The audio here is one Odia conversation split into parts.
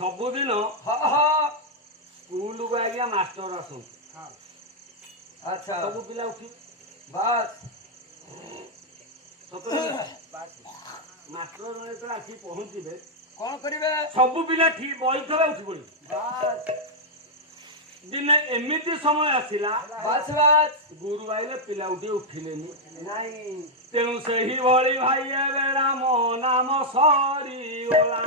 ସବୁଦିନ ସ୍କୁଲକୁ ଆଜ୍ଞା ମାଷ୍ଟର ଆସନ୍ତି। ଆଚ୍ଛା ସବୁ ପିଲା ଉଠି ବାସ୍ ମାଷ୍ଟର ଜଣେ ଯେତେବେଳେ ଆସିକି ପହଞ୍ଚିବେ କଣ କରିବେ? ସବୁ ପିଲା ଠିକ ବହିଥରେ ଉଠି ପଡିବେ। ବାସ୍ ଦିନେ ଏମିତି ସମୟ ଆସିଲା ବାସ୍ ବାସ୍ ଗୁରୁ ଆଇଲେ ପିଲା ଗୋଟିଏ ଉଠିଲେନି। ନାଇଁ ତେଣୁ ସେହିଭଳି ଭାଇ ଏବେ ରାମ ନାମ ସରିଗଲା।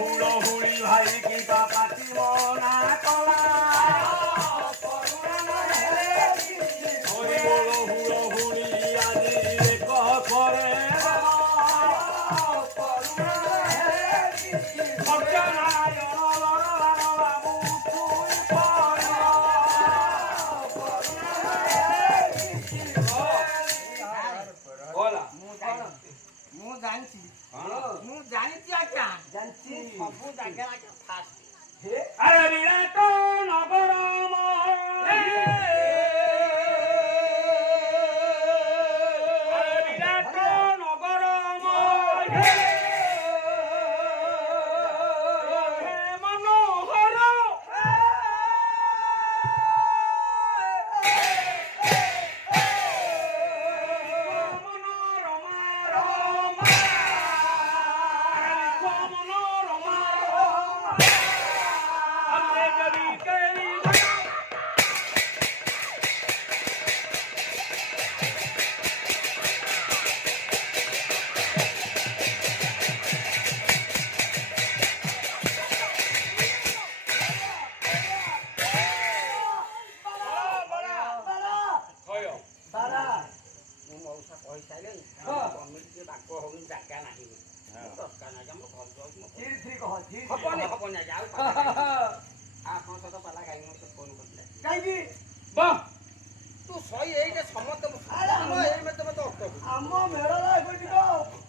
ହୁଳ ହୁଳି ଭାଇ କିମ୍ବା ପାଟି ମନା କଲା। ହରିବୋଳ ହୁଳ ହୁଳି ଆଜି ଏକ ପରେ ମୁଁ ଜାଣିଛି ଆଜ୍ଞା ଜାଣିଛି ସବୁ ଜାଗାରେ ଆଜ୍ଞା ଫାଷ୍ଟ ହେ ଆରେ ବିରାଟ ନଗର ବିରାଟ ନଗର ମନୋହର ବାରା ମୁଁ ମଉସା କହିସାରିଲେଣି ହଁ। କମିଟି ବାକ ହଉନି ଜାଗା ନାହିଁ ଦରକାର ନାହିଁ ଆମ ଘର ଯାଉଛି ଧୀରେ ଧୀରେ କହ ଧୀରେ ହବନି ଧୀରେ କହ। ହବନି ଆଜ୍ଞା ଆଉ ଆପଣଙ୍କ ସହିତ ପାଲା ଗାଈ ମତେ ଫୋନ କରିଥିଲା କାହିଁକି ବାଃ ତୁ ସହି ଏଇଟା ସମସ୍ତେ ଆରେ ଏଇ ମତେ ମତେ ଅଟକୁ ଆମ ମେଳର ଏଗୁଡ଼ିକ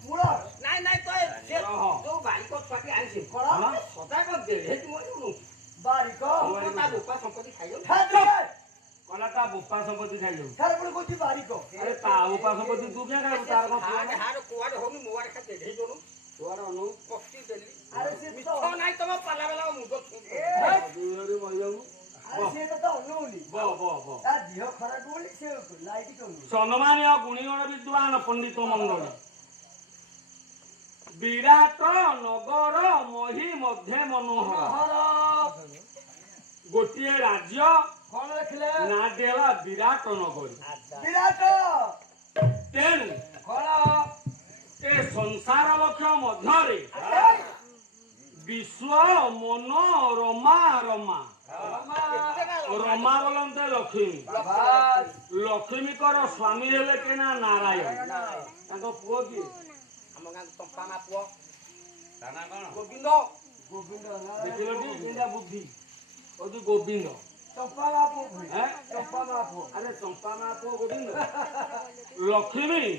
ମୂଳ ନାଇଁ ନାଇଁ ତ ସେ ହଁ। ଯୋଉ ବାଳିକ ଛୁଆଟି ଆଣିଛି କଣ? ସଦା କରିଦେଲେ ତୁ ବାରିକ ତା ବୋପା ସମ୍ପତ୍ତି ଖାଇଯାଉ କଲା ତା ବୋପା ସମ୍ପତ୍ତି ଖାଇଯାଉ। ତାର ପୁଣି କହୁଛି ବାରିକ ଆରେ ତା ବୋପା ସମ୍ପତ୍ତି ତୁ କିଏ ଖାଇବୁ? ତାର କଣ ପୁଅ ନାହିଁ? ହାଡ଼ କୁଆଡେ ହଉନି ମୋ ଆଡେ ଖାଲି ଦେଢେଇ ଦଉନୁ କୁଆଡେ ଅନଉ କଷି ଦେଲି ଆରେ ସେ ମିଛ ତ ନାଇଁ ତମ ପାଲା ବେଲା ମୁଣ୍ଡ ଛୁଇଁ ଦୂରରେ ମରିଯାଉ। ଆରେ ସେ ତ ଅନଉନି ବ ତା ଦେହ ଖରାପ ବୋଲି ସେ ଲାଇଟ୍ କରୁନି ସମ୍ମାନୀୟ ଗୁଣୀଗଣ ବିଦ୍ୱାନ ପଣ୍ଡିତ ମଣ୍ଡଳୀ ବିରାଟ ନଗର ମହି ମଧ୍ୟେ ମନୋହର ଗୋଟିଏ ରାଜ୍ୟ କଣ ଲେଖିଲେ ନାଁଟି ହେଲା ବିରାଟ ନଗରୀ। ବିରାଟ ତେଣୁ କଣ ଏ ସଂସାର ଲକ୍ଷ୍ୟ ମଧ୍ୟରେ ବିଶ୍ୱ ମନୋରମା ରମା ରମା ବୋଲନ୍ତେ ଲକ୍ଷ୍ମୀ ବାସ୍ ଲକ୍ଷ୍ମୀଙ୍କର ସ୍ୱାମୀ ହେଲେ କେନା ନାରାୟଣ ତାଙ୍କ ପୁଅ କିଏ ଆମ ଗାଁ ଚମ୍ପା ମା ପୁଅ ତା ନାଁ କଣ ଗୋବିନ୍ଦ ଗୋବିନ୍ଦ ଦେଖିଲଟି କେନ୍ତା ବୁଦ୍ଧି କହୁଛି ଗୋବିନ୍ଦ ଚମ୍ପା ମା ପୁଅ ଭଳି ହେଁ? ଚମ୍ପା ମା ପୁଅ ଆରେ ଚମ୍ପା ମା ପୁଅ ଗୋବିନ୍ଦ ଲକ୍ଷ୍ମୀ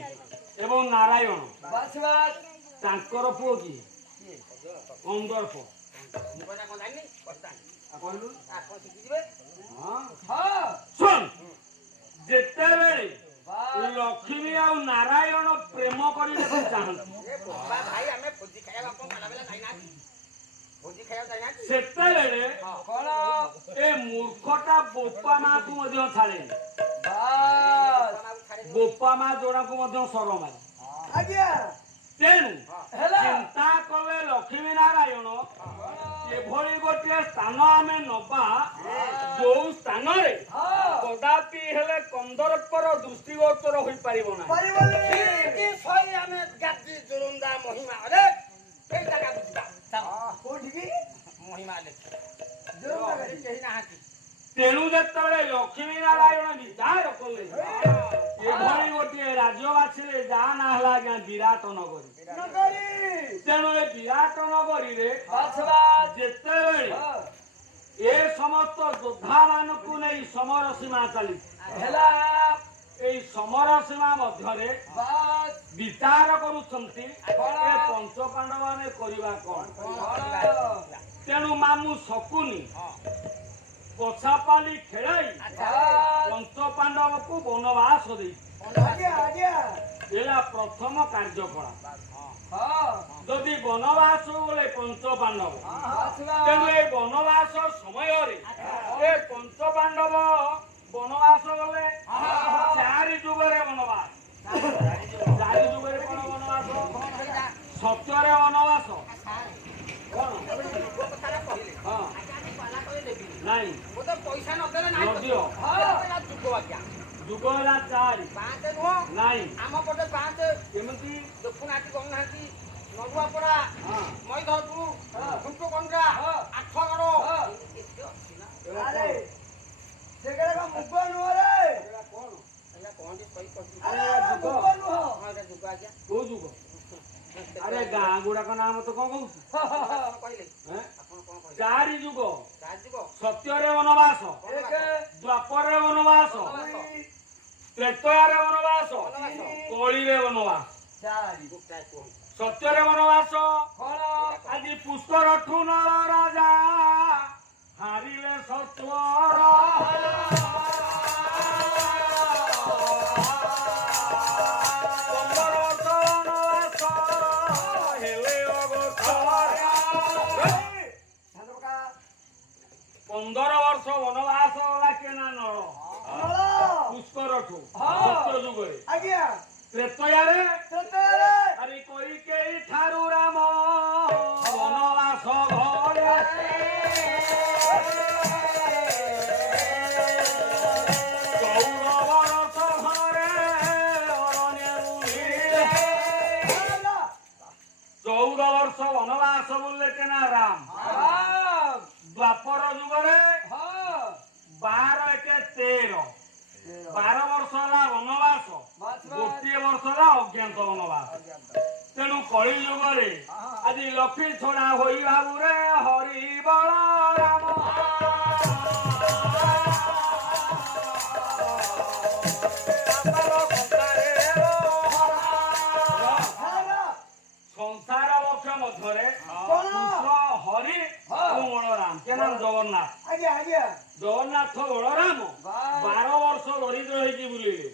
ଏବଂ ନାରାୟଣ ବାସ୍ ବାସ୍ ତାଙ୍କର ପୁଅ କିଏ କନ୍ଦର୍ପ ମୁଁ କହିଲା କଣ ଜାଣିନି କହିଥାନ୍ତି କହିଲୁ ଆପଣ ଶିଖିଯିବେ ହଁ ହଁ ଶୁଣ ଯେତେବେଳେ ବାସ୍ ଲକ୍ଷ୍ମୀ ଆଉ ନାରାୟଣ ପ୍ରେମ କରିବାକୁ ଚାହାନ୍ତି ଏ ବୋପା ଭାଇ ଆମେ ଭୋଜି ଖାଇବା ଆପଣ ପାଲା ବେଲା ଯାଇନାହାନ୍ତି ଭୋଜି ଖାଇବାକୁ ଯାଇନାହାନ୍ତି ସେତେବେଳେ କଣ ଏ ମୂର୍ଖଟା ବୋପା ମାକୁ ମଧ୍ୟ ଛାଡେନି ବାସ୍ ବୋପା ମା ଯୋଡ଼ାକୁ ମଧ୍ୟ ସର ମାରେ ଆଜ୍ଞା ତେଣୁ ହେଲା ଚିନ୍ତା କଲେ ଲକ୍ଷ୍ମୀ ନାରାୟଣ ଏଭଳି ଗୋଟିଏ ସ୍ଥାନ ଆମେ ନବା ଯୋଉ ସ୍ଥାନରେ ହଁ କଦାପି ହେଲେ କନ୍ଦର୍ପର ଦୃଷ୍ଟିଗୋଚର ହୋଇପାରିବ ନାହିଁ। ପାରିବନି ସହି ଆମେ ଗାଦି ଜୋରନ୍ଦା ମହିମା ଅରେ ଏଇ ଜାଗା ବୁଝିବା କୋଉଠିକି ମହିମା ଲେଖି ଜୋରନ୍ଦା ଗାଡ଼ି। କେହି ନାହାନ୍ତି ତେଣୁ ଯେତେବେଳେ ଲକ୍ଷ୍ମୀ ନାରାୟଣ ବିଚାର କଲେ ଏଭଳି ଗୋଟିଏ ରାଜ୍ୟ ବାଛିଲେ ଯାହା ନାଁ ହେଲା ଆଜ୍ଞା ବିରାଟ ନଗରୀ। ନଗରୀ ତେଣୁ ଏ ବିରାଟ ନଗରୀରେ ବାସ୍ ବାସ୍ ଯେତେବେଳେ ହଁ ଏ ସମସ୍ତ ଯୋଦ୍ଧା ମାନଙ୍କୁ ନେଇ ସମର ସୀମା ଚାଲିଛି ହେଲା ଏଇ ସମର ସୀମା ମଧ୍ୟରେ ବାସ୍ ବିଚାର କରୁଛନ୍ତି ଏ ପଞ୍ଚ ପାଣ୍ଡବମାନେ କରିବା କଣ। ତେଣୁ ମାମୁଁ ଶକୁନି ପଛାପାଲି ଖେଳାଇ ପଞ୍ଚ ପାଣ୍ଡବକୁ ବନବାସ ଦେଇଛି। ଆଜ୍ଞା ଆଜ୍ଞା ଏହା ପ୍ରଥମ କାର୍ଯ୍ୟକଳାପ। ହଁ ଯଦି ବନବାସ ଗଲେ ପଞ୍ଚ ପାଣ୍ଡବ ବାସ୍ ତେଣୁ ବାସ୍ ଏ ବନବାସ ସମୟରେ ଏ ପଞ୍ଚ ପାଣ୍ଡବ ବନବାସ ଗଲେ ଚାରି ଯୁଗରେ ବନବାସ ଚାରି ଯୁଗରେ କଣ ବନବାସ ସତ୍ୟରେ ବନବାସ କଣ ଆଜ୍ଞା ଯୁଗ ହେଲା 4 ପାଞ୍ଚ ନୁହଁ ନାଇଁ ଆମ ପଟେ ପାଞ୍ଚ କେମିତି ଦେଖୁନାହାନ୍ତି କହୁନାହାନ୍ତି ନଡୁଆପଡା ହଁ ମଇଧରପୁର ଖୁଣ୍ଟକଣ୍ଡା ଆଠଗଡ଼ ଏମିତି ଅଛି ନା ଆରେ ସେଗୁଡା କଣ ମୁଗ ନୁହଁ ରେ ଏଇଟା କଣ ଆଜ୍ଞା କଣ ଯେ କହି କହିବି ଆରେ ଯୁଗ। ମୁଗ ନୁହଁ ହଁ ଏଇଟା ଯୁଗ ଆଜ୍ଞା କୋଉ ଯୁଗ ଆରେ ଗାଁ ଗୁଡାକ ନାଁ ମତେ କଣ କହୁଛୁ ଆପଣ କହିଲେ ହେଁ? ଆପଣ କଣ କହିଲେ 4 ଯୁଗ ରାଜଯୁଗ ସତ୍ୟରେ ବନବାସ ଏକ ଦ୍ୱାପରରେ ବନବାସ ଦୁଇ ତ୍ରେତୟାରେ ବନବାସ ବନବାସ। କଳିରେ ବନବାସ ଚାରି ଗୋଟାଏ କୁହନ୍ତୁ ସତ୍ୟରେ ବନବାସ କଣ ଆଜି ପୁଷ୍କରଠୁ ନର ରାଜା ହାରିଲେ ସତ୍ୱର ଧାନ ପକା 15 ବର୍ଷ ବନବାସ ଗଲା କେନା ନଳ ନଳ ପୁଷ୍କରଠୁ ହଁ। ସତ୍ୟ ଯୁଗରେ ଆଜ୍ଞା ତ୍ରେତୟାରେ ସେତେବେଳେ ଆରେ କୈକେୟୀ ଠାରୁ ରାମ ବନବାସ ଘରେ ଚଉଦ ବର୍ଷ ଘରେ ଅରଣ୍ୟ ବୁଲିଲେ। 14 ବର୍ଷ ବନବାସ ବୁଲିଲେ କେନା ରାମ ଦ୍ୱାପର ଯୁଗରେ 12 ଏକେ 13 12 ବର୍ଷ ହେଲା ବନବାସ ଗୋଟିଏ ବର୍ଷ ହେଲା ଅଜ୍ଞାତ ବନବାସ ତେଣୁ କଳି ଯୁଗରେ ଆଜି ଲକ୍ଷ୍ମୀ ଛଡା ହୋଇ ଭାବୁରେ ହରି ବଳ ରାମ ସଂସାର ବକ୍ଷ ମଧ୍ୟରେ କୃଷ୍ଣ ହରି ଓ ବଳରାମ କେ ନାମ ଜଗନ୍ନାଥ ଆଜ୍ଞା ଆଜ୍ଞା ଜଗନ୍ନାଥ ବଳରାମ 12 ବର୍ଷ ଦରିଦ୍ର ହେଇକି ବୁଲିଲେ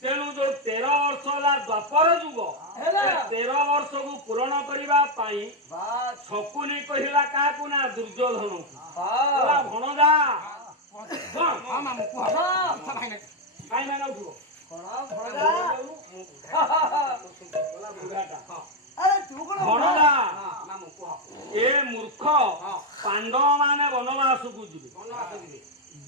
ତେଣୁ ଯୋଉ 13 ବର୍ଷ ହେଲା ଦ୍ୱାପର ଯୁଗ ହେଲା। ସେ 13 ବର୍ଷକୁ ପୂରଣ କରିବା ପାଇଁ ବାସ୍ ଶକୁନି କହିଲା କାହାକୁ ନା ଦୁର୍ଯ୍ୟୋଧନକୁ ବାସ୍ କହିଲା ଭଣଜା ହଁ ମାମୁଁ କୁହ ଭାଇ କାଇଁ ମାନେ ଉଠିବ କଣ ଭଣଜା କହିଲା ବୁଢାଟା ଆରେ ତୁ କଣ ଭଣଜା ମାମୁଁ କୁହ ଏ ମୂର୍ଖ ପାଣ୍ଡବ ମାନେ ବନବାସକୁ ଯିବେ ବନବାସ ଯିବେ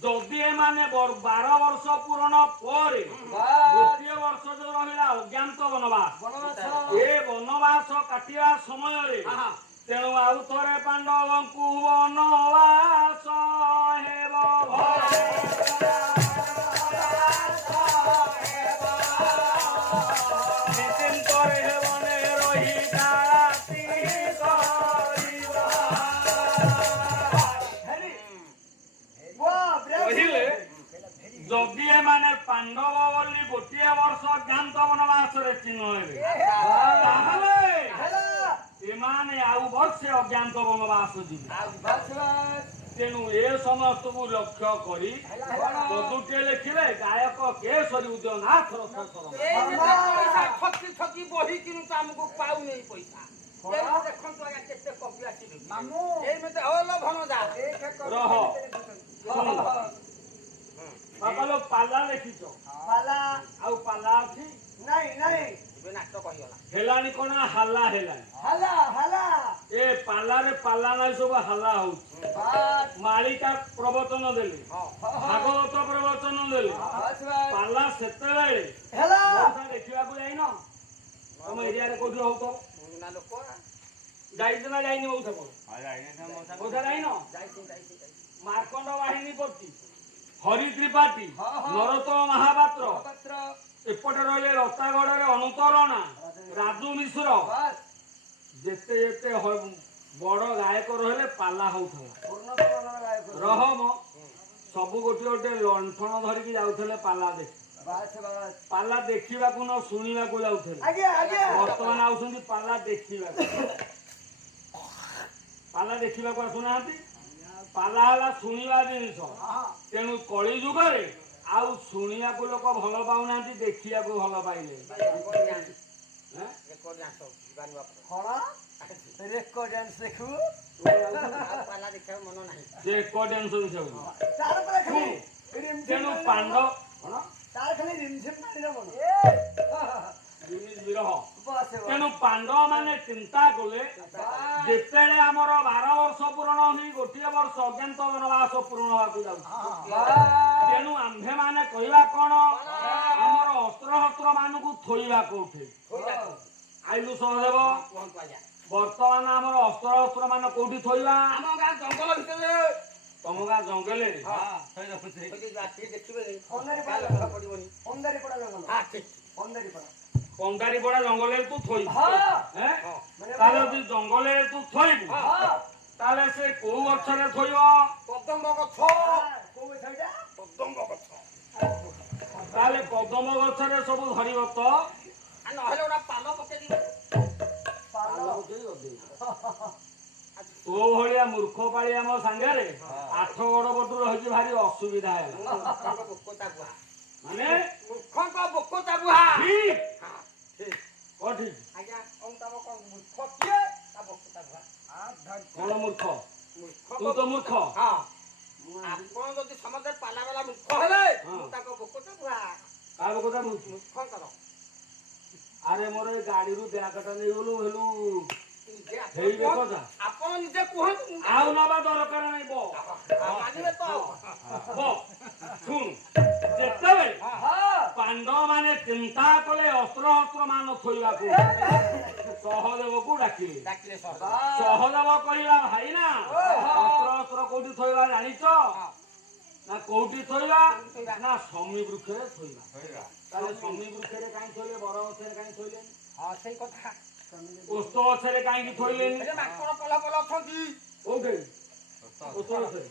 ଯଦି ଏମାନେ 12 ବର୍ଷ ପୂରଣ ପରେ ବାସ୍ ଗୋଟିଏ ବର୍ଷ ଯୋଉ ରହିଲା ଅଜ୍ଞାତ ବନବାସ ବନବାସ ଏ ବନବାସ କାଟିବା ସମୟରେ ତେଣୁ ଆଉ ଥରେ ପାଣ୍ଡବଙ୍କୁ ବନବାସ ହେବ ଭରେ। ନିଶ୍ଚିନ୍ତରେ ହେବନେ ରହି ରାତି କରିବା। ହେରି ବାହ କହିଲେ ଯଦି ଏମାନେ ପାଣ୍ଡବ ବୋଲି ଗୋଟିଏ ବର୍ଷ ଅଜ୍ଞାତ ବନବାସରେ ଚିହ୍ନ ହେବେ ତାହେଲେ ହେଲା ଏମାନେ ଆଉ ବର୍ଷେ ଅଜ୍ଞାତ ବନବାସ ଯିବେ ବାସ୍ ବାସ୍ ତେଣୁ ଏ ସମସ୍ତଙ୍କୁ ଲକ୍ଷ୍ୟ କରି ପଦୁଟିଏ ଲେଖିଲେ ଗାୟକ କେଶରୀ ଉଦୟନାଥର ଶାସନ ଏଇ ଯେତେ ପଇସା ଠକି ଠକି ବହି କିଣୁଛୁ ଆମକୁ ପାଉନି ପଇସା ଏଇ ଦେଖନ୍ତୁ ଆଜ୍ଞା କେତେ କପି ଆସିବେ ମାମୁଁ ଏମିତି ହଲ ଭଣଜା ରହ ବାପା ଲୋ ପାଲା ଲେଖିଛ ପାଲା ଆଉ ପାଲା ଅଛି ନାଇଁ ନାଇଁ ଏବେ ନାଟ କହିଗଲା ହେଲାଣି କଣ ହାଲା ହେଲାଣି ହେଲା ହେଲା ଏ ପାଲାରେ ପାଲା ନାହିଁ ସବୁ ହାଲା ହଉଛି ବାସ୍ ମାଳିକା ପ୍ରବଚନ ଦେଲେ ଭାଗବତ ପ୍ରବଚନ ଦେଲେ ବାସ୍ ବାସ୍ ପାଲା ସେତେବେଳେ ହେଲା ମଉସା ଦେଖିବାକୁ ଯାଇନ ତମ ଏରିଆରେ କୋଉଠି ହଉଥିବ ମୁନା ଲୋକ ଯାଇଛ ନା ଯାଇନି ମଉସା ମଉସା ଯାଇନ ଯାଇଛି ମାର୍କଣ୍ଡ ବାହିନୀ ପତି ହରି ତ୍ରିପାଠୀ ନରୋତ୍ତମ ମହାପାତ୍ର ପାତ୍ର ଏପଟେ ରହିଲେ ରତାଗଡରେ ଅନୁତରଣା ରାଜୁ ମିଶ୍ର ବାସ୍ ଯେତେ ଯେତେ ବଡ ଗାୟକ ରହିଲେ ପାଲା ହଉଥିଲା ପୂର୍ଣ୍ଣତମ ଗାୟକ ରହମ ସବୁ ଗୋଟିଏ ଗୋଟେ ଲଣ୍ଠନ ଧରିକି ଯାଉଥିଲେ ପାଲା ଦେଖି ବାସ୍ ବାସ୍ ପାଲା ଦେଖିବାକୁ ନ ଶୁଣିବାକୁ ଯାଉଥିଲେ ଆଜ୍ଞା ଆଜ୍ଞା ବର୍ତ୍ତମାନ ଆଉଛନ୍ତି ପାଲା ଦେଖିବାକୁ ପାଲା ଦେଖିବାକୁ ଆସୁନାହାନ୍ତି ପାଲା ହେଲା ଶୁଣିବା ଜିନିଷ ତେଣୁ କଳି ଯୁଗରେ ଆଉ ଶୁଣିବାକୁ ଲୋକ ଭଲ ପାଉନାହାନ୍ତି ଦେଖିବାକୁ ଭଲ ପାଇଲେ କଣ ରେକର୍ଡ ଡ୍ୟାନ୍ସ ଦେଖିବୁ ପାଲା ଦେଖିବାକୁ ମନ ନାହିଁ ସେ ଡ୍ୟାନ୍ସ ଦେଖିବାକୁ ତାର ପରେ ଖାଲି ରିମଝିମ୍ ତେଣୁ ପାଣିର ପାଣ୍ଡବ ମନ। ତାର ଖାଲି ରିମଝିମ୍ ପାଣିର ମନ ଜିନିଷ ବିରହ ବସ ତେଣୁ ପାଣ୍ଡବ ମାନେ ଚିନ୍ତା କଲେ ଯେତେବେଳେ ଆମର 12 ବର୍ଷ ପୂରଣ ହୋଇ ଗୋଟିଏ ବର୍ଷ ଅଜ୍ଞାତ ବନବାସ ପୂରଣ ହେବାକୁ ଯାଉଛି ତେଣୁ ଆମ୍ଭେମାନେ କହିବା କଣ ଆମର ଅସ୍ତ୍ର ମାନଙ୍କୁ ଥୋଇବା କୋଉଠି ଆଇଲୁ ସହଦେବ ବର୍ତ୍ତମାନ ଆମର ଅସ୍ତ୍ର ମାନ କୋଉଠି ଥୋଇବା ଆମ ଗାଁ ଜଙ୍ଗଲ ଭିତରେ ତମ ଗାଁ ଜଙ୍ଗଲରେ ଦେଖିବେ ପନ୍ଦରୀ ପଡା ଜଙ୍ଗଲ ପନ୍ଦରୀ ପଡା ପଣ୍ଡାରୀ ପଡା ଜଙ୍ଗଲରେ ତୁ ଥୋଇବୁ ହଁ ତାହେଲେ ଯଦି ଜଙ୍ଗଲରେ ତୁ ଥୋଇବୁ ତାହେଲେ ସେ କୋଉ ଗଛରେ ଥୋଇବ କଦମ୍ବ ଗଛ କୋଉ ସେଇଟା କଦମ୍ବ ଗଛ ତାହେଲେ କଦମ ଗଛରେ ସବୁ ଧରିବ ତ ନହେଲେ ଗୋଟେ ପାଲ ପକେଇ ଦିବେ ତୋ ଭଳିଆ ମୂର୍ଖ ପାଳି ଆମ ସାଙ୍ଗରେ 8 ଗଡ ପଟୁ ରହିଛି ଭାରି ଅସୁବିଧା ହେଲା ମାନେ ମୂର୍ଖଙ୍କ ବୋକ ଚାବୁହା ଠିକ ଠିକ ଠିକ ଆଜ୍ଞା ତମ କଣ ମୂର୍ଖ କିଏ ତା ବୋକ ଚାବୁହା କଣ ମୂର୍ଖ ତୁ ତ ମୂର୍ଖ ହଁ ଆପଣ ଯଦି ସମସ୍ତେ ପାଲା ବାଲା ମୂର୍ଖ ହେଲେ ମୁଁ ତାଙ୍କ ବୋକ ଚାବୁହା କାହାକୁ କଥା ବୁଝୁ ମୂର୍ଖଙ୍କର ଆରେ ମୋର ଏ ଗାଡିରୁ ବ୍ୟାଗଟା ନେଇଗଲୁ ହେଲୁ ଆପଣ ନିଜେ କୁହନ୍ତୁ ଆଉ ନବା ଦରକାର ନାହିଁ ମାନିବେ ତ ଶୁଣ ଯେତେବେଳେ ପାଣ୍ଡବ ମାନେ ଚିନ୍ତା କଲେ ଅସ୍ତ୍ର ମାନ ଥୋଇବାକୁ ସହଦେବକୁ ଡାକିଲେ ସହଦେବ କହିଲା ଭାଇ ନା ଅସ୍ତ୍ର କୋଉଠି ଥୋଇବା ଜାଣିଛ ନା କୋଉଠି ଥୋଇବା ନା ଶମୀ ବୃକ୍ଷରେ ଥୋଇବା ତାହେଲେ ଶମୀ ବୃକ୍ଷରେ କାହିଁ ଥୋଇଲେ ବର ଗଛରେ କାହିଁ ଥୋଇଲେନି ହଁ ସେଇ କଥା ଓସ୍ତ ଗଛରେ କାହିଁକି ଥୋଇଲେନି ମାଙ୍କଡ ପଲ ପଲ ଅଛନ୍ତି କୋଉଠି ଓସ୍ତ ଗଛରେ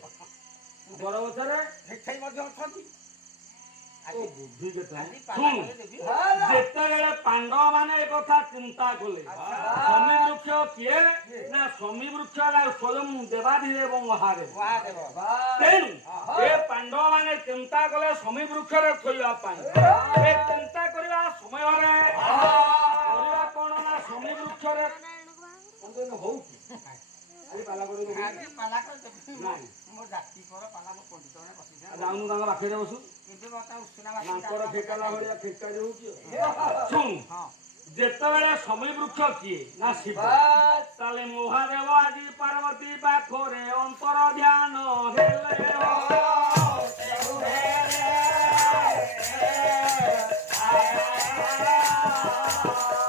ବର ଗଛରେ ସେଇ ମଧ୍ୟ ଅଛନ୍ତି ବୁଦ୍ଧି କେତେ ଯେତେବେଳେ ପାଣ୍ଡବ ମାନେ ଏ କଥା ଚିନ୍ତା କଲେ ଶମୀ ବୃକ୍ଷ କିଏ ନା ଶମୀ ବୃକ୍ଷ ସ୍ୱୟଂ ଦେବାଧିଦେବ ମହାଦେବ ତେଣୁ ଏ ପାଣ୍ଡବ ମାନେ ଚିନ୍ତା କଲେ ଶମୀ ବୃକ୍ଷରେ ଥୋଇବା ପାଇଁ ଏ ଚିନ୍ତା କରିବା ସମୟରେ କରିବା କଣ ନା ଶମୀ ବୃକ୍ଷରେ ହଉ ଯାଉନୁ ତାଙ୍କ ପାଖରେ ବସୁ ମାଙ୍କର ଫେକାଲା ଭଳିଆ ଫେକାରି ହଉଛି ଶୁଣୁ ଯେତେବେଳେ ଶମୀ ବୃକ୍ଷ କିଏ ନା ଶିବ ତାହେଲେ ମହାଦେବ ଆଜି ପାର୍ବତୀ ପାଖରେ ଅନ୍ତର ଧ୍ୟାନ ହେଲେ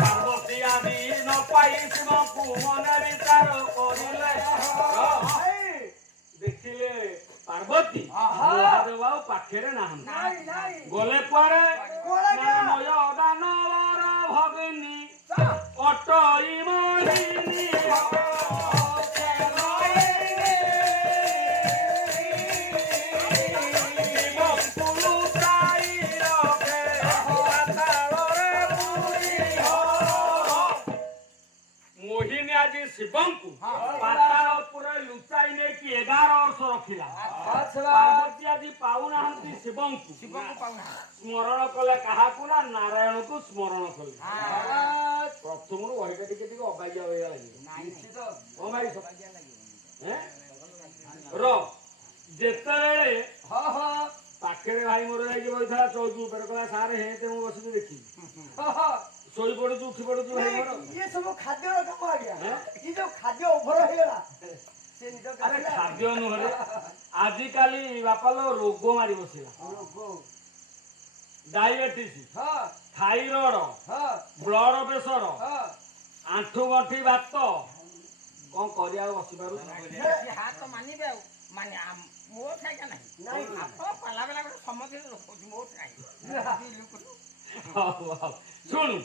ପାର୍ବତୀ ଆଜି ନ ପାଇ ଶିବଙ୍କୁ ମନେ ବିଚାର କରିଲେ ଦେଖିଲେ ପାର୍ବତୀ ମହାଦେବ ଆଉ ପାଖରେ ନାହାନ୍ତି ଗଲେ କୁଆଡେ ମୟ ଦାନବର ଭଗିନୀ ଅଟଇ ମୋହିନୀ ମୋହିନୀ ଆଜି ଶିବଙ୍କୁ ପାତାଳ ଉପରେ ଲୁଚାଇ ନେଇକି 11 ବର୍ଷ ରଖିଲା ପାର୍ବତୀ ଆଜି ପାଉନାହାନ୍ତି ଶିବଙ୍କୁ ସ୍ମରଣ କଲେ କାହାକୁ ନା ନାରାୟଣକୁ ସ୍ମରଣ କଲେ ପ୍ରଥମରୁ ବହିଟା ଟିକେ ଅବାଗିଆ ଭଳିଆ ଲାଗିବ ଯେତେବେଳେ ପାଖରେ ଭାଇ ମୋର ଯାଇକି ବସିଥିଲା ଚୌକି ଉପରେ କହିଲା ସାରେ ହେତେ ମୁଁ ବସିକି ଦେଖିବି ଶୋଇ ପଡୁଛୁ ଉଠି ପଡୁଛୁ ଭାଇ ମୋର ଇଏ ସବୁ ଖାଦ୍ୟର କାମ ଆଜ୍ଞା ଇଏ ଯୋଉ ଖାଦ୍ୟ ଓଭର ହେଇଗଲା ସେ ନିଜ ଖାଦ୍ୟ ନୁହଁରେ ଆଜିକାଲି ବାପାଲୋ ରୋଗ ମାରି ବସିଲା ଡାଇବେଟିସ ଥାଇରଏଡ ବ୍ଲଡ ପ୍ରେସର ଆଣ୍ଠୁ ଗଣ୍ଠି ବାତ କଣ କରିବା ଆଉ ବସିପାରୁଛି ହାତ ମାନିବେ ଆଉ ମାନେ ମୋ ଖାଇକା ନାହିଁ ଆପଣ ପାଲା ବେଲା ଗୋଟେ ସମସ୍ତେ ରଖୁଛି ମୋ ଖାଇ ଶୁଣୁ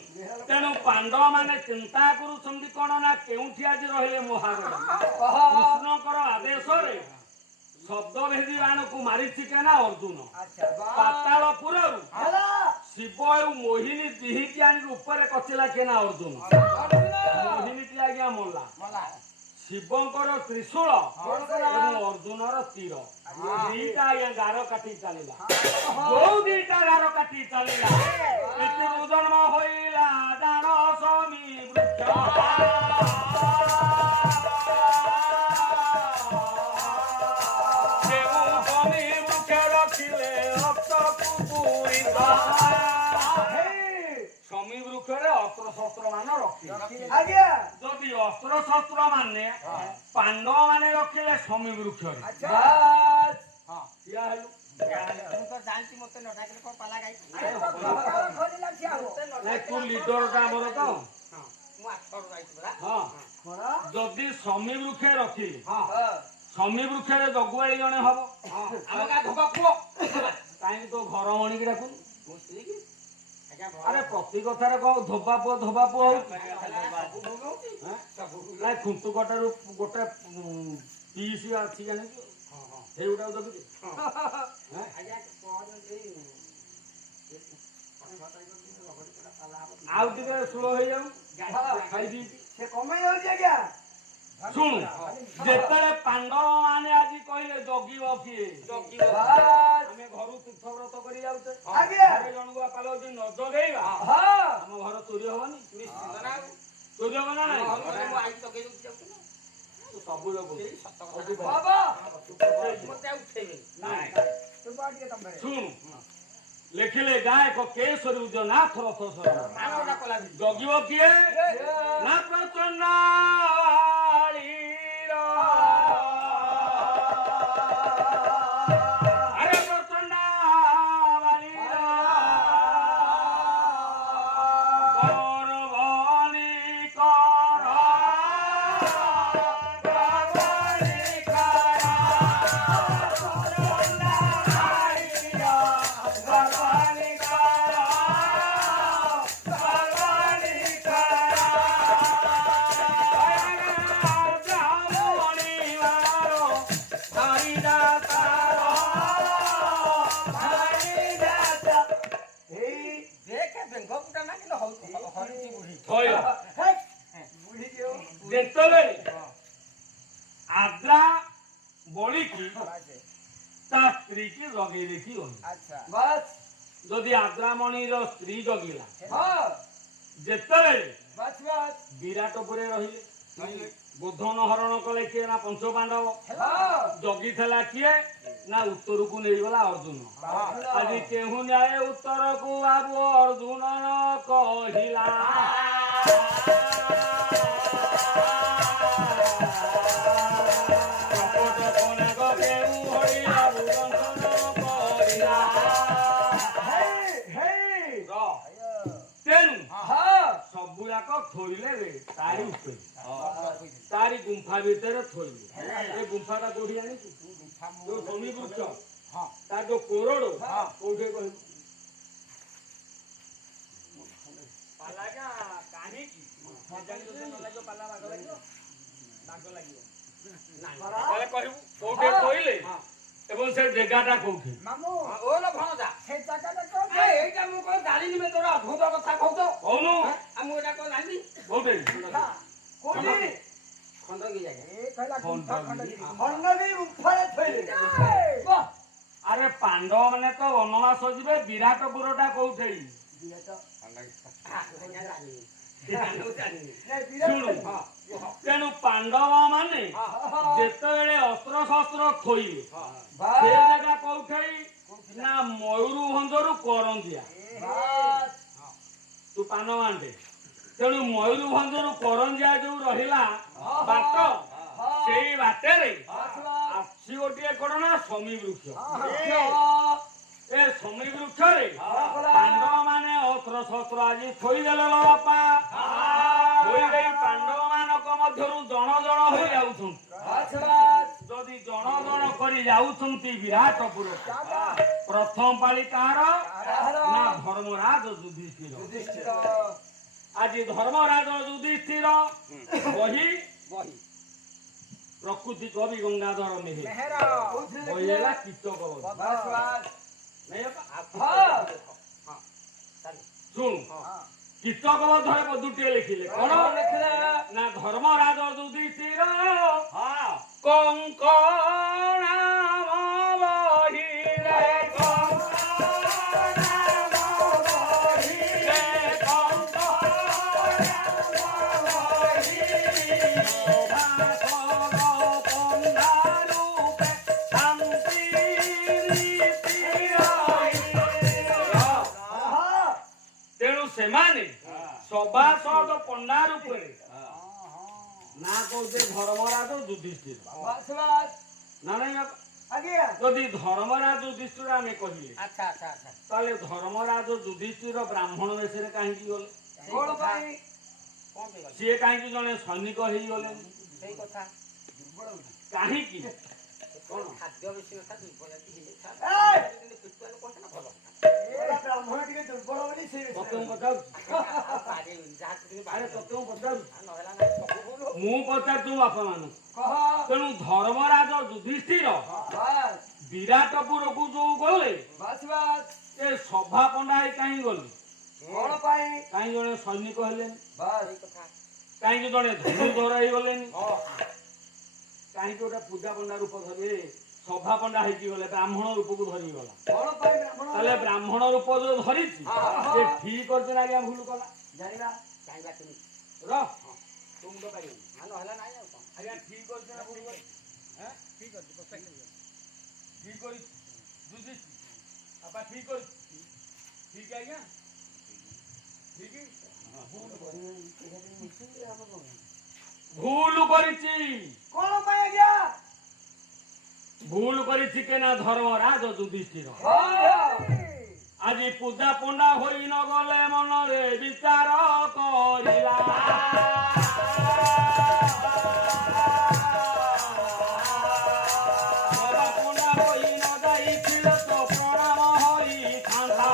ତେଣୁ ପାଣ୍ଡବ ମାନେ ଚିନ୍ତା କରୁଛନ୍ତି କଣ ନା କେଉଁଠି ଆଜି ରହିଲେ ମହାଦେବ କୃଷ୍ଣଙ୍କର ଆଦେଶରେ ଶବ୍ଦ ଭେଦି ବାଣକୁ ମାରିଛି କେନା ଅର୍ଜୁନ ପାତାଳପୁରରୁ ଶିବ ଆଉ ମୋହିନୀ ଦିହିକି ଆଣି ଉପରେ କଚିଲା କେନା ଅର୍ଜୁନ ମୋହିନୀଟି ଆଜ୍ଞା ମଲା ଶିବଙ୍କର ତ୍ରିଶୂଳ ଏବଂ ଅର୍ଜୁନର ତୀର ଦିଟା ଆଜ୍ଞା ଗାର କାଟି ଚାଲିଲା ଯୋଉ ଦିଟା ଗାର କାଟି ଚାଲିଲା ପୃଥିବୀ ଜନ୍ମ ହୋଇଲା ଦାନ ଶମୀ ବୃକ୍ଷ ଯେଉଁ ଶମୀ ବୃକ୍ଷ ରଖିଲେ ରକ୍ତକୁ ଶମୀ ବୃକ୍ଷରେ ଅସ୍ତ୍ରଶସ୍ତ୍ର ମାନ ରଖିଲେ। ଆଜ୍ଞା ଯଦି ଅସ୍ତ୍ରଶସ୍ତ୍ର ମାନେ ପାଣ୍ଡବ ମାନେ ରଖିଲେ ଶମୀ ବୃକ୍ଷରେ। ଆଚ୍ଛା ଠିଆ ହେଲୁ। ମୁଁ ତ ଜାଣିଛି ମତେ ନ ଡାକିଲେ କଣ ପାଲା ଗାଇ ଖୋଲିଲା ଠିଆ ହବ ନାଇଁ ତୁ ଲିଡରଟା ଆମର ତ। ମୁଁ ଆଠରୁ ଯାଇଛୁ ପରା ହଁ କଣ ଯଦି ଶମୀ ବୃକ୍ଷେ ରଖିଲେ ହଁ ଶମୀ ବୃକ୍ଷରେ ଜଗୁଆଳି ଜଣେ ହବ। ଆମ ଗାଁ ଧୋବା ପୁଅ କାହିଁକି ତୋ ଘର ମଣିକି ଡାକୁନୁ? ମୋ ସ୍ତ୍ରୀ କି ଆଜ୍ଞା ଆରେ ପ୍ରତି କଥାରେ କଣ ଧୋବା ପୁଅ ହଉଛି? ସବୁ ଭୋଗ ହଉଛି ଆଁ? ସବୁ ଭୋଗ ନାଇଁ ଖୁଣ୍ଟୁକଟାରୁ ଗୋଟେ ପିସ୍ ଅଛି ଜାଣିଛୁ? ହଁ ହଁ ସେଇଗୁଟାକୁ ଜଗୁଛି। ଆଜ୍ଞା କଣ ଆଉ ଟିକେ ସ୍ଲୋ ହେଇଯାଉ ଖାଇବି। ସେ କମେଇ ଯାଉଛି ଆଜ୍ଞା ଶୁଣୁ ଯେତେବେଳେ ପାଣ୍ଡବ ମାନେ ଆଜି କହିଲେ ଜଗିବ କିଏ? ଆମେ ଘରୁ ତୀର୍ଥବ୍ରତ କରି ଯାଉଛେ। ଆଜ୍ଞା ଘରେ ଜଣକୁ ବାପା ଯଦି ନ ଜଗେଇବା ହଁ ଆମ ଘର ଚୋରି ହବନି? ନିଶ୍ଚିତ ନା ଚୋରି ହବ ନା ନାଇଁ? ମୁଁ ଆଇ ତକେଇ ଦଉଛି ଯାଉଛି ନା ତୁ ସବୁ ଲୋକ ସେଇ ସତ ଅତି କଥା ବାବା ମତେ ଆଉ ଉଠେଇବେନି ନାଇଁ। ତୁ ବା ଟିକେ ତମେ ଶୁଣୁ ଲେଖିଲେ ଗାୟକ କେଶରୀ ଉଦ୍ୟନାଥ ରଥ ସର ମାନଟା କଲା ବି ଜଗିବ କିଏ? ନା ପ୍ରଚଣ୍ଡାଳୀର ଆରେ ପ୍ରଚଣ୍ଡାଳୀର ଗୌରବଣୀ କର ଗୌରବଣୀ କର ପ୍ରଚଣ୍ଡାଳୀର ଗୌରବଣୀ କର ଗୌରବଣୀ କର ବ୍ରାହ୍ମଣୀ ମାର ହରିଦା ତାର ହରିଦା ଏଇ ଦେଖେ ବେଙ୍ଗ ପୁଟା ନା କିନ୍ତୁ ହରିଛି ବୁଢୀ ଥଇଲା। ବୁଢୀ ଯୋଉ ଯେତେବେଳେ ଆଦ୍ରା ବଳିକି ତା ସ୍ତ୍ରୀ କି ଜଗେଇ ଦେଖି ଗଲେ। ଆଚ୍ଛା ବାସ୍ ଯଦି ଆଦ୍ରାମଣୀର ସ୍ତ୍ରୀ ଜଗିଲା ହଁ ଯେତେବେଳେ ବାସ୍ ବାସ୍ ବିରାଟପୁରେ ରହିଲେ ଗୋଧନ ହରଣ କଲେ କିଏ? ନା ପଞ୍ଚ ପାଣ୍ଡବ। ହଁ ଜଗିଥିଲା କିଏ? ନା ଉତ୍ତରକୁ ନେଇଗଲା ଅର୍ଜୁନ। ଆଜି କେହୁ ନ୍ୟାୟ ଉତ୍ତରକୁ ବାବୁ ଅର୍ଜୁନ ନ କହିଲା। କପଟ କନେକ କେଉଁ ହରି ବାବୁ ବନ୍ଧନ କରିଲା। ତେଣୁ ସବୁଯାକ ଥୋଇଲେ ରେ ତାରି ଉପରେ ତାରି ଗୁମ୍ଫା ଭିତରେ ଥୋଇଲେ। ଏ ଗୁମ୍ଫାଟା କୋଉଠି ଜାଣିଛୁ? ଯୋଉ ଶମୀ ବୃକ୍ଷ ତାର ଯୋଉ କୋରଡ କୋଉଠି କହିବୁ? ପାଲାଟା କାହିଁକି ପାଲା ବାଗ ଲାଗିବ ବାଗ ଲାଗିବ ତାହେଲେ କହିବୁ କୋଉଠି ଥୋଇଲେ ଏବଂ ସେ ଜାଗାଟା କୋଉଠି? ମାମୁଁ ଓଲୋ ଭଣଜା ସେ ଜାଗାଟା କଣ ଏଇଟା ମୁଁ କଣ ଜାଣିନି ବେ ତୋର ଅଦ୍ଭୁତ କଥା କହୁଛ କହୁନୁ ଆଉ ମୁଁ ଏଇଟା କଣ ଜାଣିନି କୋଉଠି? କୋଉଠି ଖଣ୍ଡଗି ଜାଗା ଏ କହିଲା ଗୁମ୍ଫା ଖଣ୍ଡଗିରି। ଖଣ୍ଡଗିରି ଗୁମ୍ଫାରେ ଥୋଇଲେ ବାଃ ଆରେ ପାଣ୍ଡବ ମାନେ ତ ବନବାସ ଯିବେ। ବିରାଟପୁରଟା କୋଉଠି? ଶୁଣୁ ତେଣୁ ପାଣ୍ଡବ ମାନେ ଯେତେବେଳେ ଅସ୍ତ୍ର ଶସ୍ତ୍ର ଥୋଇଲେ ସେ ଜାଗା କୋଉଠି? ନା ମୟୂରଭଞ୍ଜରୁ କରଞ୍ଜିଆ। ତୁ ପାନ ମାଣ୍ଡେ। ତେଣୁ ମୟୂରଭଞ୍ଜରୁ କରଞ୍ଜିଆ ଯୋଉ ରହିଲା ବାଟ ସେଇ ବାଟରେ ଅଛି ଗୋଟିଏ କଣ ନା ଶମୀ ବୃକ୍ଷ। ଏ ଶମୀ ବୃକ୍ଷରେ ପାଣ୍ଡବ ମାନେ ଅସ୍ତ୍ର ଶସ୍ତ୍ର ଆଜି ଥୋଇଦେଲେ ଲୋ ବାପା। ଥୋଇ ଦେଇ ପାଣ୍ଡବ ମାନଙ୍କ ମଧ୍ୟରୁ ଜଣ ଜଣ ହୋଇ ଯାଉଛନ୍ତି। ଯଦି ଜଣ ଜଣ କରି ଯାଉଛନ୍ତି ବିରାଟପୁର ପ୍ରଥମ ପାଳି କାହାର? ନା ଧର୍ମରାଜ ଯୁଧିଷ୍ଠିର। ଆଜି ଧର୍ମରାଜ ଯୁଧିଷ୍ଠିର ବହି ପ୍ରକୃତି କବି ଗଙ୍ଗାଧର ମେହେର ବହି ହେଲା କୀଚକ ଶୁଣୁ କୀଚକ ବଧରେ ବଧୁଟିଏ ଲେଖିଲେ କଣ? ନା ଧର୍ମରାଜ ଯୁଧିଷ୍ଠିର କଙ୍କଣା ବହିରେ ସଭାସଦ ପଣ୍ଡା ରୂପରେ ନା କହୁଛେ ଧର୍ମରାଜ ଯୁଧିଷ୍ଠିର ବାସ୍ ବାସ୍ ନା ନାଇଁ ବାପା? ଆଜ୍ଞା ଯଦି ଧର୍ମରାଜ ଯୁଧିଷ୍ଠିର ଆମେ କହିଲେ ଆଚ୍ଛା ଆଚ୍ଛା ଆଚ୍ଛା ତାହେଲେ ଧର୍ମରାଜ ଯୁଧିଷ୍ଠିର ବ୍ରାହ୍ମଣ ବେଶରେ କାହିଁକି ଗଲେ? କଣ ପାଇଁ କଣ ପାଇଁ ଗଲେ? ସିଏ କାହିଁକି ଜଣେ ସୈନିକ ହେଇଗଲେ? ସେଇ କଥା କାହିଁକି? କଣ ଖାଦ୍ୟ ବେଶୀ ନଥା ଦୁର୍ବଳ ଜାତି ହେଇଯାଇଥା ଏଇ! ପିଟୁଆలు କଣ ନା ଭଲ ଏରା ବ୍ରାହ୍ମଣ ଟିକେ ଦୁର୍ବଳ ବୋଲି ସେ ତତେ ମୁଁ ପଚାରୁଛି ଆଉ ପାରିବେନି ଯାହା ଟିକେ ଆରେ ବାହାରେ ତତେ ମୁଁ ପଚାରୁଛି ନହେଲା ନାହିଁ ସବୁ ଭୁଲ ମୁଁ ପଚାରୁଛି ବାପା ମାନଙ୍କୁ କହ ତେଣୁ ଧର୍ମରାଜ ଯୁଧିଷ୍ଠିର ବାସ୍ ବିରାଟପୁରକୁ ଯୋଉ ଗଲେ ବାସ୍ ବାସ୍ ଏ ସଭା ପଣ୍ଡା ହେଇ କାହିଁ ଗଲେ? କଣ ପାଇଁ କାହିଁ ଜଣେ ସୈନିକ ହେଲେନି? ବାସ୍ ସେଇ କଥା କାହିଁକି ଜଣେ ଧନୁଧର ହେଇଗଲେନି? ହଁ କାହିଁକି ଗୋଟେ ପୂଜା ପଣ୍ଡା ରୂପ ଧରିବେ? ସଭା ପଣ୍ଡା ହେଇକି ଗଲେ ବ୍ରାହ୍ମଣ ରୂପକୁ ଧରିଗଲା। କଣ ପାଇଁ ବ୍ରାହ୍ମଣ ତାହେଲେ ବ୍ରାହ୍ମଣ ରୂପ ଯୋଉ ଧରିଛି ସେ ଠିକ କରିଛି ନା ଆଜ୍ଞା ଭୁଲ କଲା? ଜାଣିବା ଜାଣିବା କେମିତି ର ତୁ ମୁଣ୍ଡ ପାଇବୁ ନହେଲା ନାହିଁ ଆଉ କଣ ଆଜ୍ଞା ଠିକ କରିଛି ନା ଭୁଲ କରିଛି? ଠିକ ଅଛି ଠିକ କରିଛି ଯୁଧିଷ୍ଠିର ବାପା ଠିକ କରିଛି ଠିକ ଆଜ୍ଞା ଠିକ ଭୁଲ କରିଛି କଣ ପାଇଁ ଆଜ୍ଞା ଭୁଲ କରିଛି କେନା ଧର୍ମରାଜ ଯୁଧିଷ୍ଠିର ଆଜି ପୂଜା ପଣ୍ଡା ହୋଇ ନ ଗଲେ ମନରେ ବିଚାର କରିଲା ସଭା ପଣ୍ଡା ହୋଇ ନ ଯାଇଥିଲେ ତ ପ୍ରଣାମ ହୋଇଥାନ୍ତା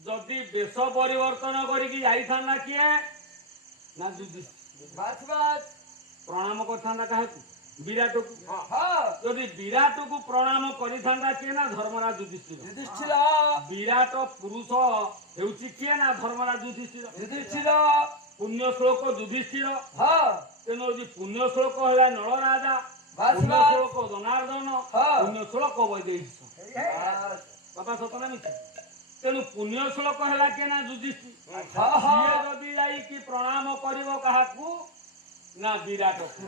ଯଦି ବେଶ ପରିବର୍ତ୍ତନ କରିକି ଯାଇଥାନ୍ତା କିଏ ନା ଯୁଧିଷ୍ଠିର ବାସ୍ ବାସ୍ ପ୍ରଣାମ କରିଥାନ୍ତା କାହାକୁ? ବିରାଟକୁ ହଁ ଯଦି ବିରାଟକୁ ପ୍ରଣାମ କରିଥାନ୍ତା କିଏ ନା ଧର୍ମରାଜ ଯୁଧିଷ୍ଠିର ଯୁଧିଷ୍ଠିର ବିରାଟ ପୁରୁଷ ହେଉଛି କିଏ ନା ଧର୍ମରାଜ ଯୁଧିଷ୍ଠିର ଯୁଧିଷ୍ଠିର ପୁଣ୍ୟ ଶ୍ଲୋକ ଯୁଧିଷ୍ଠିର ହଁ ତେଣୁ ଯଦି ପୁଣ୍ୟ ଶ୍ଲୋକ ହେଲା ନଳ ରାଜା ବାସ୍ ପୁଣ୍ୟ ବାସ୍ ଶ୍ଲୋକ ଜନାର୍ଦ୍ଦନ ହଁ। ପୁଣ୍ୟ ଶ୍ଲୋକ ବୈଦେହୀଶ ବାସ୍ ବାପା ସତ ନା ମିଛ? ତେଣୁ ପୁଣ୍ୟ ଶ୍ଲୋକ ହେଲା କିଏ ନା ଯୁଧିଷ୍ଠିର ହଁ ହଁ ସିଏ ଯଦି ଯାଇକି ପ୍ରଣାମ କରିବ କାହାକୁ ନା ବିରାଟକୁ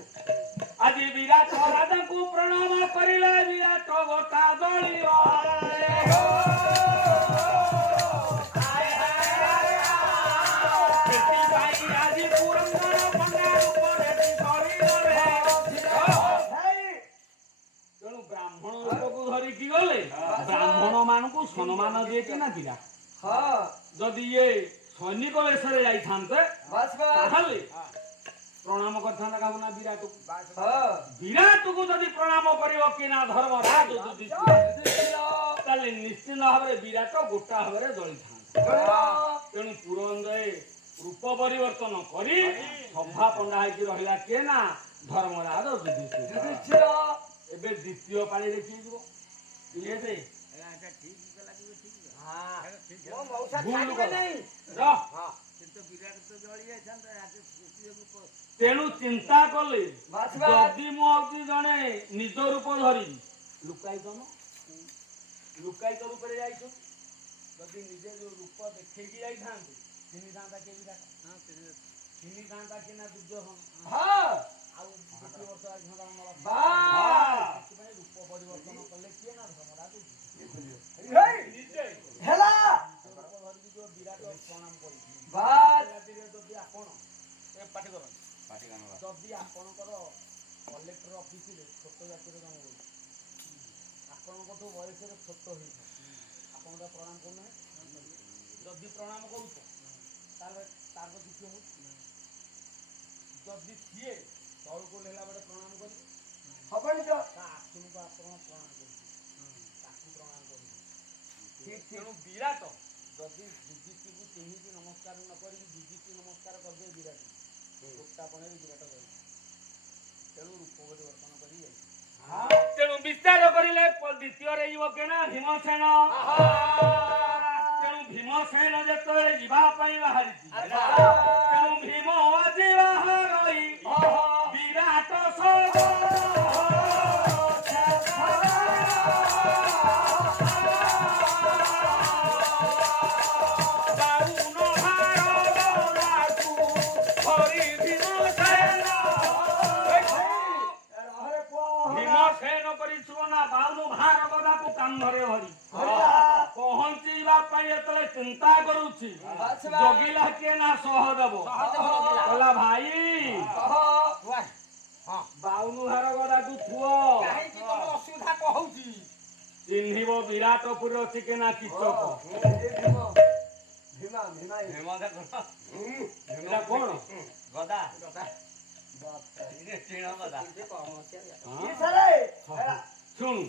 ଆଜି ବିରାଟ ରାଜାକୁ ପ୍ରଣାମ କରିଲେ ବିରାଟ ଗୋଟା ଜଳିବ ସେଥିପାଇଁ ଆଜି ପୁରନ୍ଦର ପଣ୍ଡା ଉପରେ କରିଗଲେ ତେଣୁ ବ୍ରାହ୍ମଣ ରୂପକୁ ଧରିକି ଗଲେ ବ୍ରାହ୍ମଣ ମାନଙ୍କୁ ସମ୍ମାନ ଦିଏକି ନା ବିରାଟ ହଁ ଯଦି ଇଏ ସୈନିକ ବେଶରେ ଯାଇଥାନ୍ତେ ବାସ୍ ବାସ୍ ତାହେଲେ ପ୍ରଣାମ କରିଥାନ୍ତା କାହାକୁ ନା ବିରାଟକୁ ହଁ ବିରାଟକୁ ଯଦି ପ୍ରଣାମ କରିବ କି ନା ଧର୍ମରାଜ ଯୁଧିଷ୍ଠିର ତାହେଲେ ନିଶ୍ଚିତ ଭାବରେ ବିରାଟ ଗୋଟା ଭାବରେ ଜଳିଥାନ୍ତା ତେଣୁ ପୁରନ୍ଦରେ ରୂପ ପରିବର୍ତ୍ତନ କରି ସଭା ପଣ୍ଡା ହେଇକି ରହିଲା କିଏ ନା ଧର୍ମରାଜ ଯୁଧିଷ୍ଠିର ଯୁଧିଷ୍ଠିର ଏବେ ଦ୍ୱିତୀୟ ପାଳିରେ କିଏ ଯିବ? କିଏ ଯେ ମୋ ମଉସା ଭୁଲ ଛାଡ଼ିବେ କଲା। ନାହିଁ ର ହଁ ତେଣୁ ଚିନ୍ତା କଲେ ବାସ୍ ବାସ୍ ଯଦି ମୁଁ ହଉଛି ଜଣେ ନିଜ ରୂପ ଧରିବି ଲୁକାୟିତ ରୂପରେ ଯାଇଛୁ ଯଦି ନିଜେ ଯୋଉ ରୂପ ଦେଖେଇକି ଯାଇଥାନ୍ତି ଚିହ୍ନିଥାନ୍ତା କିଏ ବିରାଟ ଚିହ୍ନିଥାନ୍ତା କିଏ ନା ଦୁର୍ଯ୍ୟୋଧନ ହଁ ଆଉ ଗୋଟିଏ ବର୍ଷ ଯାଇଥାନ୍ତା ଆମର ବାସ୍ ସେଥିପାଇଁ ରୂପ ପରିବର୍ତ୍ତନ କଲେ କିଏ ନା ଧର୍ମରାଜ ହେଇ, ନିଜେ ହେଲା ନିଜ ରୂପ ଧରିକି ଯୋଉ ବିରାଟ ପ୍ରଣାମ କରିଛି ବାସ୍ ଯଦି ଆପଣ ଏ ପାଟି କରନ୍ତୁ ଯଦି ଆପଣଙ୍କର କଲେକ୍ଟର ଅଫିସରେ ଛୋଟ ଜାତିର ଜଣେ ରହୁଛି ଆପଣଙ୍କଠୁ ବୟସରେ ଛୋଟ ହେଇଥାଏ ଆପଣ ତ ପ୍ରଣାମ କରୁନାହିଁ ଯଦି ପ୍ରଣାମ କରୁଛ ତାହେଲେ ତାର ତ କିଛି ହଉ ଯଦି ସିଏ ତଳକୁ ହେଲା ବେଳେ ପ୍ରଣାମ କରିବେ ହବନି ତ ତା ଆସନକୁ ଆପଣ ପ୍ରଣାମ କରୁଛନ୍ତି ତାକୁ ପ୍ରଣାମ କରିବେ ଠିକ ଠିକ ତେଣୁ ବିରାଟ ଯଦି ଯୁଧିଷ୍ଠିରକୁ ଚିହ୍ନିକି ନମସ୍କାର ନ କରିକି ଯୁଧିଷ୍ଠିର ନମସ୍କାର କରିଦେବେ ବିରାଟ ଗୋଟାପଣରେ ବିରାଟ ରହିବ ତେଣୁ ରୂପ ପରିବର୍ତ୍ତନ କରି ଯାଇଛି ତେଣୁ ବିସ୍ତାର କରିଲେ ଦ୍ୱିତୀୟରେ ଯିବ କେନା ଭୀମସେନ ତେଣୁ ଭୀମସେନ ଯେତେବେଳେ ଯିବା ପାଇଁ ବାହାରିଛି ତେଣୁ ଭୀମ ଆଜି ବାହାରଇ ବିରାଟ ସହ ଭୀମସେନ କରିଛୁ ନା ବାଉନ ଭାର ଗଦାକୁ କାନ୍ଧରେ ଧରି ପହଞ୍ଚିବା ପାଇଁ ଯେତେବେଳେ ଚିନ୍ତା କରୁଛି ଜଗିଲା କିଏ ନା ସହଦେବ କହିଲା ଭାଇ ବାଉନୁ ହାର ଗଦାକୁ ଥୁଅ କାହିଁକି ତମ ଅସୁବିଧା କହୁଛି ଚିହ୍ନିବ ବିରାଟପୁର ଅଛି କି ନା କିଚକ ଏଇଟା କଣ ଗଦା ଶୁଣୁ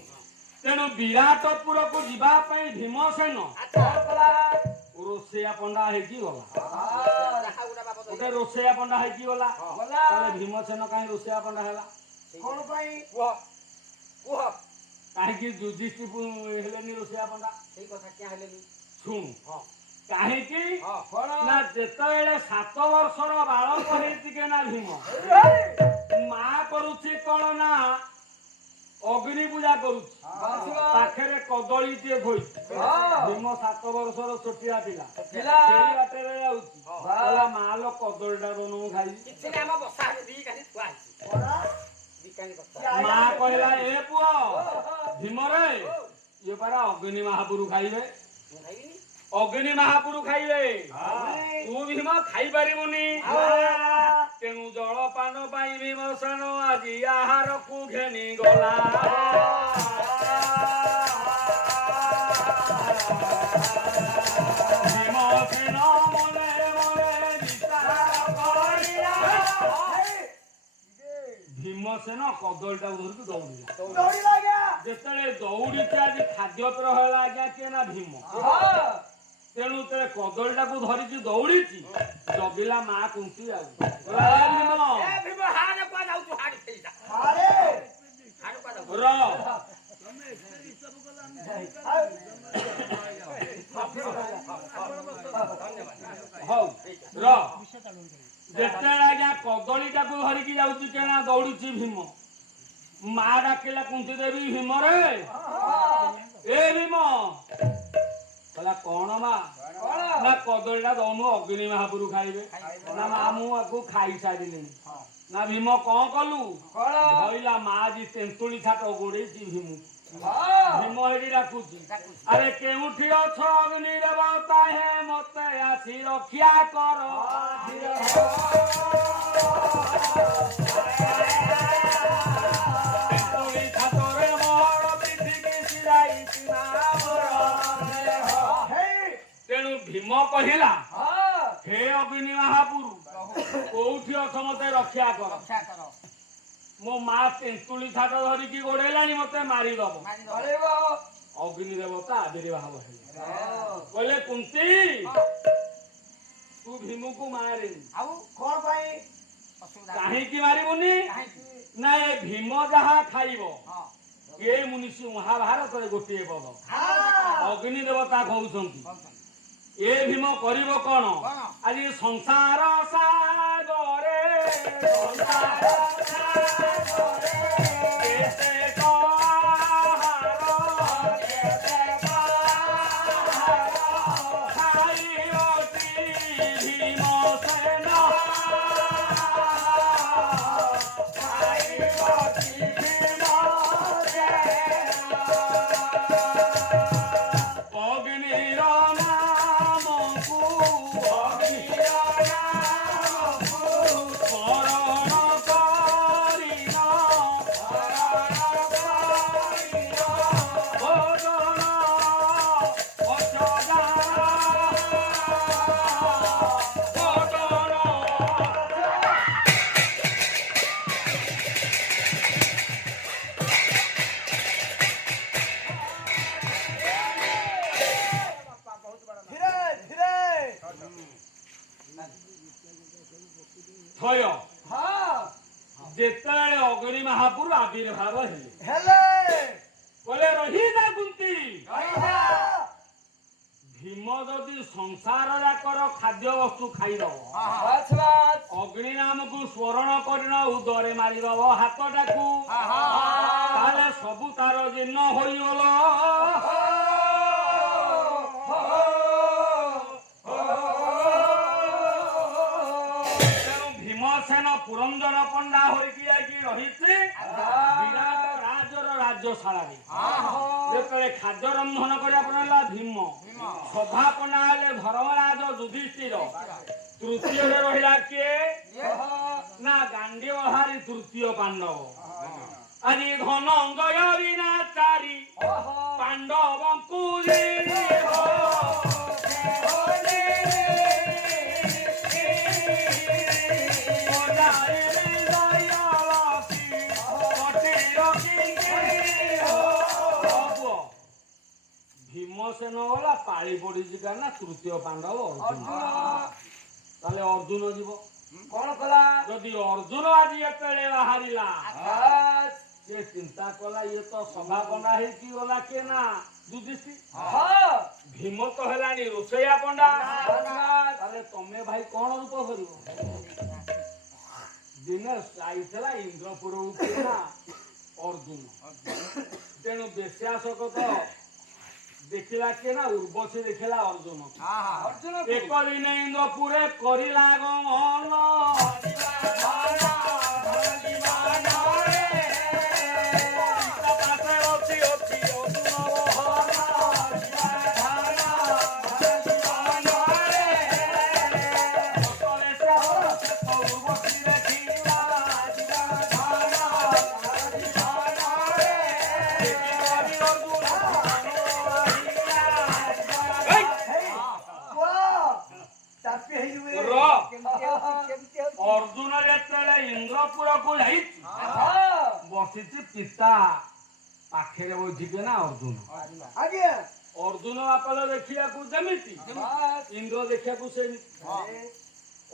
ତେଣୁ ବିରାଟପୁରକୁ ଯିବା ପାଇଁ ଭୀମସେନ ରୋଷେଇଆ ପଣ୍ଡା ହେଇକି ଗଲା ଗୋଟେ ରୋଷେଇଆ ପଣ୍ଡା ହେଇକି ଗଲା ତାହେଲେ ଭୀମସେନ କାହିଁ ରୋଷେଇଆ ପଣ୍ଡା ହେଲା କଣ ପାଇଁ କୁହ କାହିଁକି ଯୁଧିଷ୍ଠିର ହେଲେନି ରୋଷେଇଆ ପଣ୍ଡା ସେଇ କଥା କିଆ ହେଲେନି ଶୁଣୁ କାହିଁକି କଣ ନା ଯେତେବେଳେ 7 ବର୍ଷର ବାଳକ ହେଇଛି ନା ଭୀମ ମା କରୁଛି କଣ ନା ଅଗ୍ନି ପୂଜା କରୁଛି ପାଖରେ କଦଳୀ ଟିଏ ଥୋଇଛି ଭୀମ 7 ବର୍ଷର ଛୋଟିଆ ପିଲା ସେଇ ବାଟରେ ଯାଉଛି କହିଲା ମା ଲୋ କଦଳୀଟା ଦଉନୁ ଖାଇବି କିଛି ନାହିଁ ଆମ ବସା ଦି କାନି ଥୁଆ ହେଇଛି ଦି କାନି କଥା ମା କହିଲା ଏ ପୁଅ ଭୀମରେ ଇଏ ପାରା ଅଗ୍ନି ମହାପୁରୁ ଖାଇବେ ମୁଁ ଖାଇବିନି ଅଗ୍ନି ମହାପୁରୁ ଖାଇବେ ତୁ ଭୀମ ଖାଇପାରିବୁନି ତେଣୁ ଜଳପାନ ପାଇଁ ଭୀମସେନ ଆଜି ଆହାରକୁ ଘେନି ଗଲା ଭୀମସେନ ମନେ ମନେ ବିଚାର କରିଲା ଭୀମସେନ କଦଳୀଟାକୁ ଧରିକି ଦୌଡ଼ିଲା ଯେତେବେଳେ ଦୌଡ଼ିଛି ଆଜି ଖାଦ୍ୟପ୍ରୟ ହେଲା ଆଜ୍ଞା କିଏ ନା ଭୀମ ତେଣୁ ତେଳେ କଦଳୀଟାକୁ ଧରିକି ଦୌଡ଼ିଛି ଜଗିଲା ମା କୁନ୍ତି ଆଉ ଭୀମ ହାଡ କୁଆ ଯାଉଛୁ ହାଡି ସେଇଟା ହାଡ କୁଆ ଯାଉଛୁ ର ହଉ ର ଯେତେବେଳେ ଆଜ୍ଞା କଦଳୀଟାକୁ ଧରିକି ଯାଉଛି କେନା ଦୌଡୁଛି ଭୀମ ମା ଡାକିଲା କୁନ୍ତି ଦେବୀ ଭୀମରେ ଏ ଭୀମ କହିଲା କଣ ମା ନା କଦଳୀଟା ଦଉନୁ ଅଗ୍ନି ମହାପୁରୁ ଖାଇବେ ନା ମା ମୁଁ ଆକୁ ଖାଇସାରିଲିଣି ନା ଭୀମ କଣ କଲୁ ଧଇଲା ମା ଆଜି ତେନ୍ତୁଳି ଛାଟ ଗୋଡେଇଛି ଭୀମ ଭୀମ ହେଠି ଡାକୁଛି ଆରେ କେଉଁଠି ଅଛ ଅଗ୍ନି ଦେବତା ହେ ମତେ ଆସି ରକ୍ଷା କର ତେନ୍ତୁଳି ଛାଟରେ ମୋର ପିଠିକି ଶିରାଇଛି ତେଣୁ ଭୀମ କହିଲା ହେ ଅଗ୍ନି ମହାପୁରୁ କୋଉଠି ଅଛ ମତେ ରକ୍ଷା କର ମୋ ମା ତେନ୍ତୁଳି ଛାଟ ଧରିକି ଗୋଡେଇଲାଣି ମତେ ମାରିଦବ ଅଗ୍ନି ଦେବତା ଆବିର୍ଭାବ ହେଲେ କହିଲେ କୁନ୍ତି ତୁ ଭୀମକୁ ମାରେନି ଆଉ କଣ ପାଇଁ କାହିଁକି ମାରିବୁନି ନା ଏ ଭୀମ ଯାହା ଖାଇବ ଏ ମୁନିଷି ମହାଭାରତରେ ଗୋଟିଏ ପଦ ଅଗ୍ନି ଦେବତା କହୁଛନ୍ତି ଏ ଭୀମ କରିବ କଣ ଆଜି ସଂସାର ସାଗରେ କେତେ ଯେତେବେଳେ ଅଗ୍ନି ମହାପୁରୁ ଆବିର୍ଭାବ ହେଲେ କହିଲେ ରହିଲା କୁନ୍ତି ଭୀମ ଯଦି ସଂସାର ଯାକର ଖାଦ୍ୟ ବସ୍ତୁ ଖାଇଦବ ଅଗ୍ନି ନାମକୁ ସ୍ମରଣ କରିନ ଉଦରେ ମାରିଦବ ହାତଟାକୁ ତାହେଲେ ସବୁ ତାର ଜୀର୍ଣ୍ଣ ହୋଇଗଲ ପୁରନ୍ଦର ପଣ୍ଡା ହୋଇକି ଯାଇକି ରହିଛି ବିରାଟ ରାଜର ରାଜ କାର୍ଯ୍ୟଶାଳାରେ ଯେତେବେଳେ ଖାଦ୍ୟ ରନ୍ଧନ କରିବା ପରେ ହେଲା ଭୀମ ସଭାପନା ହେଲେ ଧର୍ମରାଜ ଯୁଧିଷ୍ଠିର ତୃତୀୟରେ ରହିଲା କିଏ ନା ଗାଣ୍ଡିବହାରୀ ତୃତୀୟ ପାଣ୍ଡବ ଆଜି ଧନଞ୍ଜୟ ବିନା ଚାରି ପାଣ୍ଡବଙ୍କୁ ଭୀମସେନ ଗଲା ପାଳି ପଡିଛି କାରଣ ତୃତୀୟ ପାଣ୍ଡବ ଅର୍ଜୁନ ତାହେଲେ ଅର୍ଜୁନ ଯିବ କଣ କଲା ଯଦି ଅର୍ଜୁନ ଆଜି ଯେତେବେଳେ ବାହାରିଲା ସେ ଚିନ୍ତା କଲା ଇଏ ତ ସଭାପଣ୍ଡା ହେଇକି ଗଲା କିଏ ନା ଯୁଧିଷ୍ଠିର ଭୀମ ତ ହେଲାଣି ରୋଷେଇଆ ପଣ୍ଡା ତାହେଲେ ତମେ ଭାଇ କଣ ରୂପ କରିବ ଦିନେ ଯାଇଥିଲା ଇନ୍ଦ୍ରପୁରକୁ ନା ଅର୍ଜୁନ ତେଣୁ ବେଶ୍ୟାସକ ତ ଦେଖିଲା କିଏ ନା ଉର୍ବଶୀ ଦେଖିଲା ଅର୍ଜୁନ ଏକ ଦିନ ଇନ୍ଦ୍ରପୁରେ କରିଲା ଗମନ ଅର୍ଜୁନ ଯେତେବେଳେ ଇନ୍ଦ୍ରପୁରକୁ ଯାଇଛି ବସିଛି ପିତା ପାଖରେ ବସିଛି ନା ଅର୍ଜୁନ ଅର୍ଜୁନ ବାପା ଦେଖିବାକୁ ଯେମିତି ଇନ୍ଦ୍ର ଦେଖିବାକୁ ସେମିତି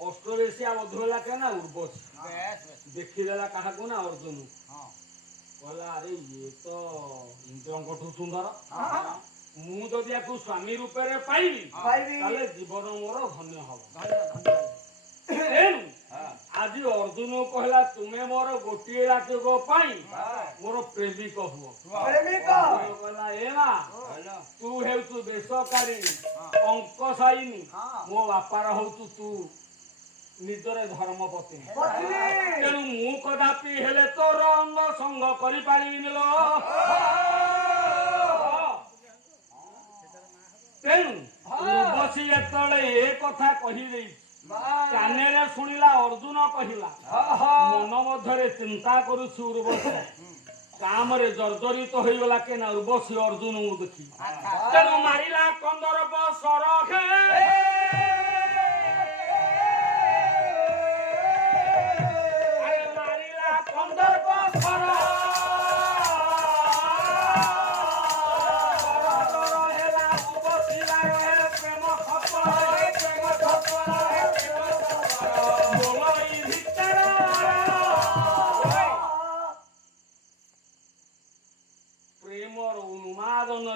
ଅଷ୍ଟରେସିଆ ବଧୁ ହେଲା କେ ନା ଉର୍ବଶୀ ଦେଖିଦେଲା କାହାକୁ ନା ଅର୍ଜୁନ କହିଲା ଆରେ ଇଏ ତ ଇନ୍ଦ୍ରଙ୍କଠୁ ସୁନ୍ଦର ମୁଁ ଯଦି ୟାକୁ ସ୍ୱାମୀ ରୂପରେ ପାଇବି ତାହେଲେ ଜୀବନ ମୋର ଧନ୍ୟ ହବ ଆଜି ଅର୍ଜୁନ କହିଲା ତୁମେ ମୋର ଗୋଟିଏ ରାତିକ ପାଇଁ ମୋର ପ୍ରେମିକ ହୁଅ କହିଲା ଏ ମା ତୁ ହେଉଛୁ ବେସରକାରୀ ଅଙ୍କଶାଇନୀ ମୋ ବାପାର ହଉଛୁ ତୁ ନିଜର ଧର୍ମ ପତ୍ନୀ ତେଣୁ ମୁଁ କଦାପି ହେଲେ ତୋର ଅଙ୍ଗ ସଙ୍ଗ କରିପାରିବିନି ଲୋ ତେଣୁ ଉର୍ବଶୀ ଯେତେବେଳେ ଏ କଥା କହିଦେଇଛି କାନରେ ଶୁଣିଲା ଅର୍ଜୁନ କହିଲା ମନ ମଧ୍ୟରେ ଚିନ୍ତା କରୁଛି ଉର୍ବଶୀ କାମରେ ଜର୍ଜରିତ ହୋଇଗଲା କେ ନା ଉର୍ବଶୀ ଅର୍ଜୁନକୁ ଦେଖି ତେଣୁ ମାରିଲା କନ୍ଦର୍ପ ସରଖେ ମାରିଲା କନ୍ଦର୍ପ ସର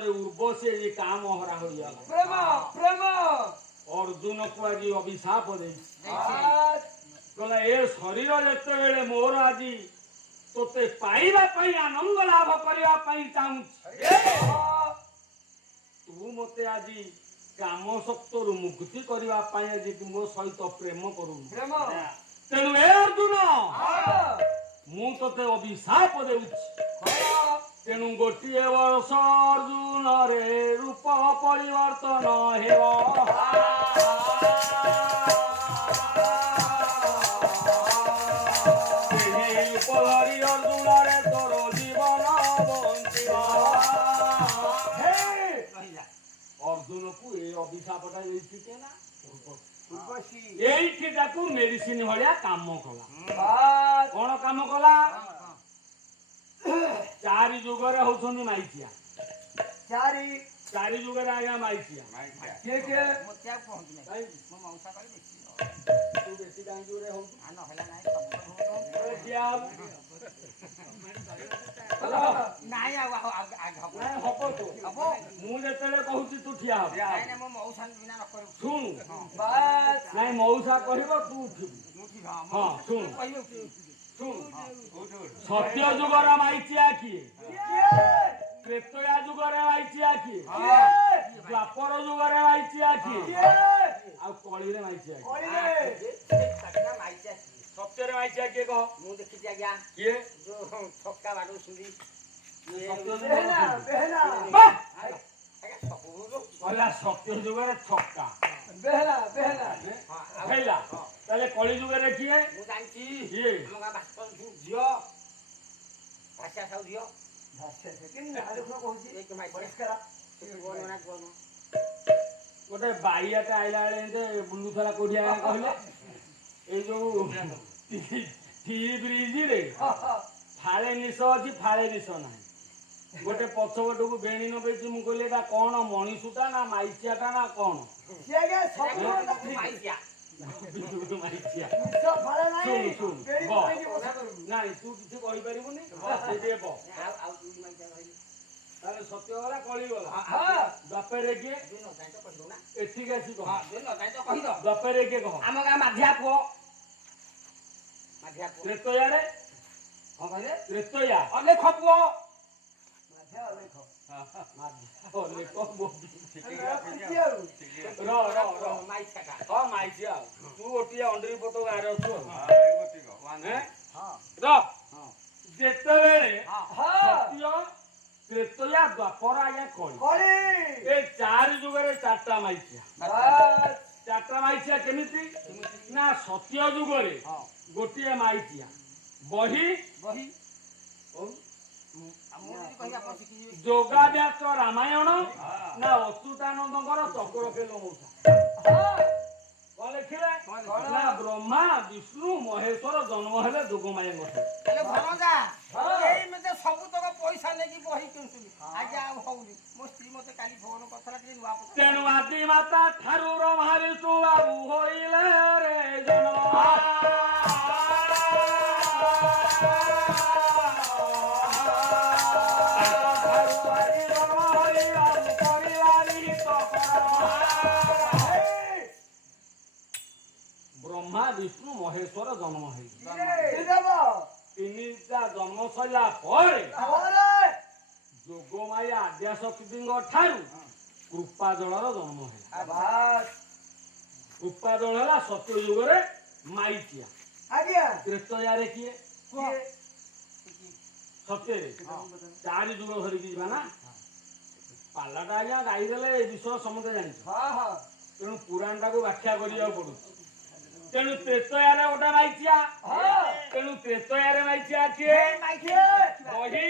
ଉର୍ବଶୀ କାମ ହରା ହୋଇଗଲା ଅର୍ଜୁନ କୁ ଆଜି ଅଭିଶାପ ଦେଇଛି କହିଲା ଏ ଶରୀର ଯେତେବେଳେ ମୋର ଆଜି ତୋତେ ପାଇବା ପାଇଁ ଆନନ୍ଦ ଲାଭ କରିବା ପାଇଁ ଚାହୁଁଛି ତୁ ମତେ ଆଜି କାମ ଶକ୍ତରୁ ମୁକ୍ତି କରିବା ପାଇଁ ଆଜି ମୋ ସହିତ ପ୍ରେମ କରୁନୁ ତେଣୁ ଏ ଅର୍ଜୁନ ମୁଁ ତୋତେ ଅଭିଶାପ ଦେଉଛି ତେଣୁ ଗୋଟିଏ ବର୍ଷ ଅର୍ଜୁନରେ ରୂପ ପରିବର୍ତ୍ତନ ହେବ ସେହି ରୂପ ଧରି ଅର୍ଜୁନରେ ତୋର ଜୀବନ ବଞ୍ଚିବ ଅର୍ଜୁନକୁ ଏ ଅଭିଶାପଟା ଦେଇଛି କେ ନା ଏଇଠି ତାକୁ ମେଡିସିନ ଭଳିଆ କାମ କଲା କଣ କାମ କଲା ଚାରି ଯୁଗରେ ହଉଛନ୍ତି ମାଇଚିଆ ଚାରି ଯୁଗରେ ଆଜ୍ଞା ମାଇଚିଆ କିଏ କିଏ ତୁ ବେଶୀ କାହିଁ ଯୁଗରେ ହଉଛୁ ମୁଁ ଯେତେବେଳେ କହୁଛି ତୁ ଠିଆ ହବ ଶୁଣୁ ନାଇଁ ମଉସା କହିବ ତୁ ଉଠିବୁ ହଁ ଶୁଣୁ ସତ୍ୟ ଯୁଗର ମାଇଚିଆ କିଏ ତ୍ରେତୟା ଯୁଗରେ ମାଇଚିଆ କିଏ ଦ୍ୱାପର ଯୁଗରେ ମାଇଚିଆ କିଏ ଆଉ କଳିରେ ମାଇଚିଆ ସତ୍ୟରେ ମାଇଚିଆ କିଏ କହ ମୁଁ ଦେଖିଛି ଆଜ୍ଞା କିଏ ଯୋଉ ଛକା ବାଡୁଛନ୍ତି ବେହେନା ବେହେନା କହିଲା ସତ୍ୟ ଯୁଗରେ ଛକା ବେହେନା ବେହେନା ହେଲା ତାହେଲେ କଳି ଯୁଗରେ କିଏ ମୁଁ ଜାଣିଛି କିଏ ଆମ ଗାଁ ଭାସ୍କର ଝିଅ ଭାଷା ସାହୁ ଝିଅ ଗୋଟେ ବାଇଆଟେ ଆଇଲା ବେଳେ ଏମିତି ବୁଲୁଥିଲା କୋଉଠି ଆଇଲା କହିଲେ ଏଇ ଯୋଉ ବ୍ରିଜରେ ଫାଳେ ନିଶ ଅଛି ଫାଳେ ନିଶ ନାହିଁ ଗୋଟେ ପଛପଟକୁ ବେଣୀ ନବେଇଛି ମୁଁ କହିଲି ଏଟା କଣ ମଣିଷଟା ନା ମାଇଚିଆଟା ନା କଣ ମାଇକିଆ ମାଇଚିଆ ନିଶ ଫାଳେ ନାହିଁ ଶୁଣୁ ଶୁଣୁ ବେଣୀ ବ ଭାଙ୍ଗି ବସା କରିବୁ। ନାଇଁ ତୁ କିଛି କହିପାରିବୁନି ସେଇଠି ବ ଆଉ ଦୁଇ ମାଇକିଆ ରହିଲେ ତାହେଲେ ସତ୍ୟ ଗଲା କଳି ଗଲା ହଁ ଦ୍ୱାପରେ କିଏ ଦୁଇ ନ ଜାଣି ତ କହିଦଉ ନା ଏଠିକି ଆସି କହ ଦୁଇ ନ ଜାଣି ତ କହିଦ ଦ୍ୱାପରେ କିଏ କହ ଆମ ଗାଁ ମାଧିଆ ପୁଅ ମାଧିଆ ପୁଅ ତ୍ରେତୟାରେ କଣ କହିଲେ ତ୍ରେତୟା ଅଲେଖ ପୁଅ ମାଧ୍ୟ ଅଲେଖ ମାଇକିଆଟା ହଁ ମାଇଚିଆ ତୁ ଗୋଟିଏ ଅଣ୍ଡିରି ପୋତ ଗାଁରେ ଅଛୁ ଯେତେବେଳେ ସତ୍ୟ ତ୍ରେତୟା ଦ୍ୱାପର ଆଜ୍ଞା କଳି ଏ ଚାରି ଯୁଗରେ ଚାରିଟା ମାଇଚିଆ ଚାରିଟା ମାଇଚିଆ କେମିତି ନା ସତ୍ୟ ଯୁଗରେ ଗୋଟିଏ ମାଇଚିଆ ବହି ବହି ମୁଁ ଯଦି କହି ଆପଣ ଶିଖିଯିବେ ଯୋଗାବ୍ୟାସ ରାମାୟଣ ନା ଅଚ୍ୟୁତାନନ୍ଦଙ୍କର ଚକ୍ର ଖେଳ ମଉସା କଣ ଲେଖିଲେ ନା ବ୍ରହ୍ମା ବିଷ୍ଣୁ ମହେଶ୍ୱର ଜନ୍ମ ହେଲେ ଯୋଗମାୟାଙ୍କ ଠାରୁ ହେଲେ ଭଣଜା ଏଇ ମତେ ସବୁତକ ପଇସା ନେଇକି ବହି କିଣୁଥିଲି ଆଜ୍ଞା ଆଉ ହଉନି ମୋ ସ୍ତ୍ରୀ ମତେ କାଲି ଫୋନ କରିଥିଲା ଟିକେ ନୂଆ ପଇସା ତେଣୁ ଆଦି ମାତା ଠାରୁ ବ୍ରହ୍ମା ବିଷ୍ଣୁ ବାବୁ ହୋଇଲେ ରେ ଜନ୍ମ ବ୍ରହ୍ମା ବିଷ୍ଣୁ ମହେଶ୍ୱର ଜନ୍ମ ହେଇଛି ତିନିଟା ଜନ୍ମ ସରିଲା ପରେ ଯୋଗମାୟା ଆଦ୍ୟାଶକ୍ତିଙ୍କ ଠାରୁ କୃପା ଜଳର ଜନ୍ମ ହେଲା କୃପା ଜଳ ହେଲା ସତ୍ୟ ଯୁଗରେ ମାଇଚିଆ ତ୍ରେତୟାରେ କିଏ ସତ୍ୟରେ ଚାରି ଯୁଗ ଧରିକି ଯିବା ନା ପାଲାଟା ଆଜ୍ଞା ଗାଇଦେଲେ ଏ ବିଷୟ ସମସ୍ତେ ଜାଣିଛ ତେଣୁ ପୁରାଣଟାକୁ ବ୍ୟାଖ୍ୟା କରିବାକୁ ପଡୁଛି ତେଣୁ ତ୍ରେତୟାରେ ଗୋଟେ ମାଇଚିଆ ତେଣୁ ତ୍ରେତୟାରେ ମାଇଚିଆ କିଏ ବହି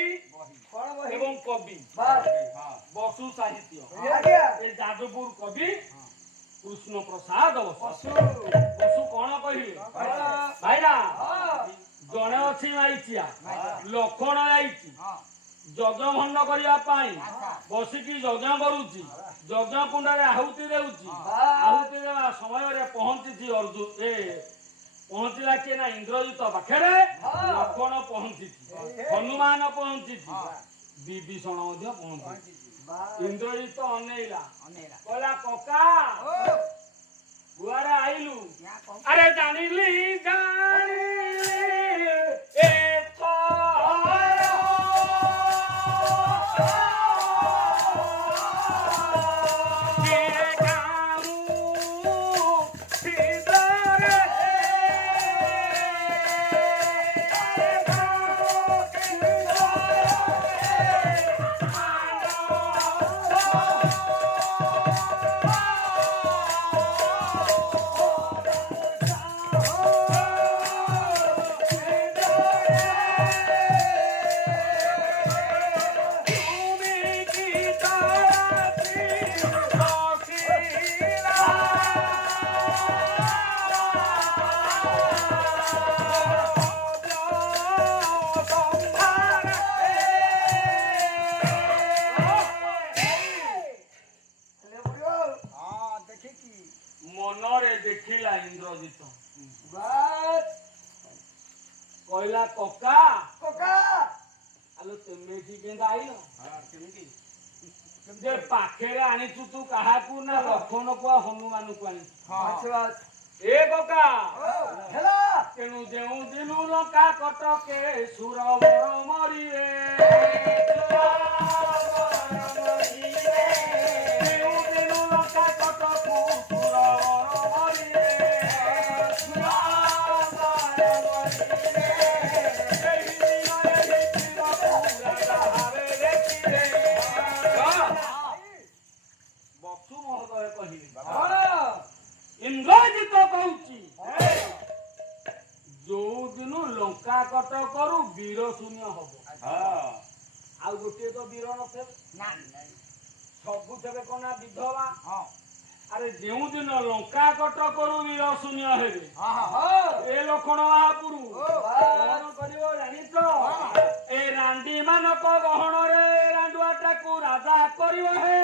ଏବଂ କବି ବସୁ ସାହିତ୍ୟ ଏ ଯାଜପୁର କବି କୃଷ୍ଣ ପ୍ରସାଦ ବସୁ କଣ କହିଲେ ଭାଇନା ଜଣେ ଅଛି ମାଇଚିଆ ଲକ୍ଷଣ ଯାଇଛି ଯଜ୍ଞ ଭଣ୍ଡ କରିବା ପାଇଁ ବସିକି ଯଜ୍ଞ କରୁଛି ଯଜ୍ଞ କୁଣ୍ଡରେ ଆହୁତି ଦେଉଛି ଆହୁତି ଦେବା ସମୟରେ ପହଞ୍ଚିଛି ପହଞ୍ଚିଲା କିଏ ନା ଇନ୍ଦ୍ରଜିତ ପାଖରେ ଲକ୍ଷ୍ମଣ ପହଞ୍ଚିଛି ହନୁମାନ ପହଞ୍ଚିଛି ବିଭୀଷଣ ମଧ୍ୟ ପହଞ୍ଚିଛି ଇନ୍ଦ୍ରଜିତ ଅନେଇଲା କହିଲା କକା କୁଆଡେ ଆଇଲୁ ଆରେ ଜାଣିଲି ମନରେ ଦେଖିଲା ଇନ୍ଦ୍ରଜିତ କହିଲା କକା ଆଲୋ ତେମେ ଏଠି କେନ୍ତା ଆଇଲ ଯେ ପାଖରେ ଆଣିଛୁ ତୁ କାହାକୁ ନା ଲକ୍ଷ୍ମଣକୁ ଆଉ ହନୁମାନଙ୍କୁ ଆଣିଛୁ ଏ କକା ତେଣୁ ଯେଉଁ ଦିନୁ ଲଙ୍କା କଟକେ ସୁରବର ମରିବେ ଯେଉଁ ଦିନୁ ଲଙ୍କା କଟକୁ ସୁରବର ମରିବେ ଏହି ଦିନରେ ହେଇଥିବ ପୁରା ଯାହାରେ ସହଦରେ କହିଲି ଇନ୍ଦ୍ରଜିତ କହୁଛି ଯୋଉ ଦିନ ଲଙ୍କା କଟକରୁ ବୀର ଶୂନ୍ୟ ହବ ଆଉ ଗୋଟିଏ ତ ବୀର ନଥିବେ ସବୁ ଥିବେ କଣ ନା ବିଧବା ଆରେ ଯେଉଁ ଦିନ ଲଙ୍କା କଟକରୁ ବୀର ଶୂନ୍ୟ ହେବେ ଏ ଲକ୍ଷଣ ମହାପୁରୁ କଣ କରିବ ଜାଣିଛ ଏ ରାଣ୍ଡି ମାନଙ୍କ ଗହଣରେ ରାଣ୍ଡୁଆଟାକୁ ରାଜା କରିବ ହେ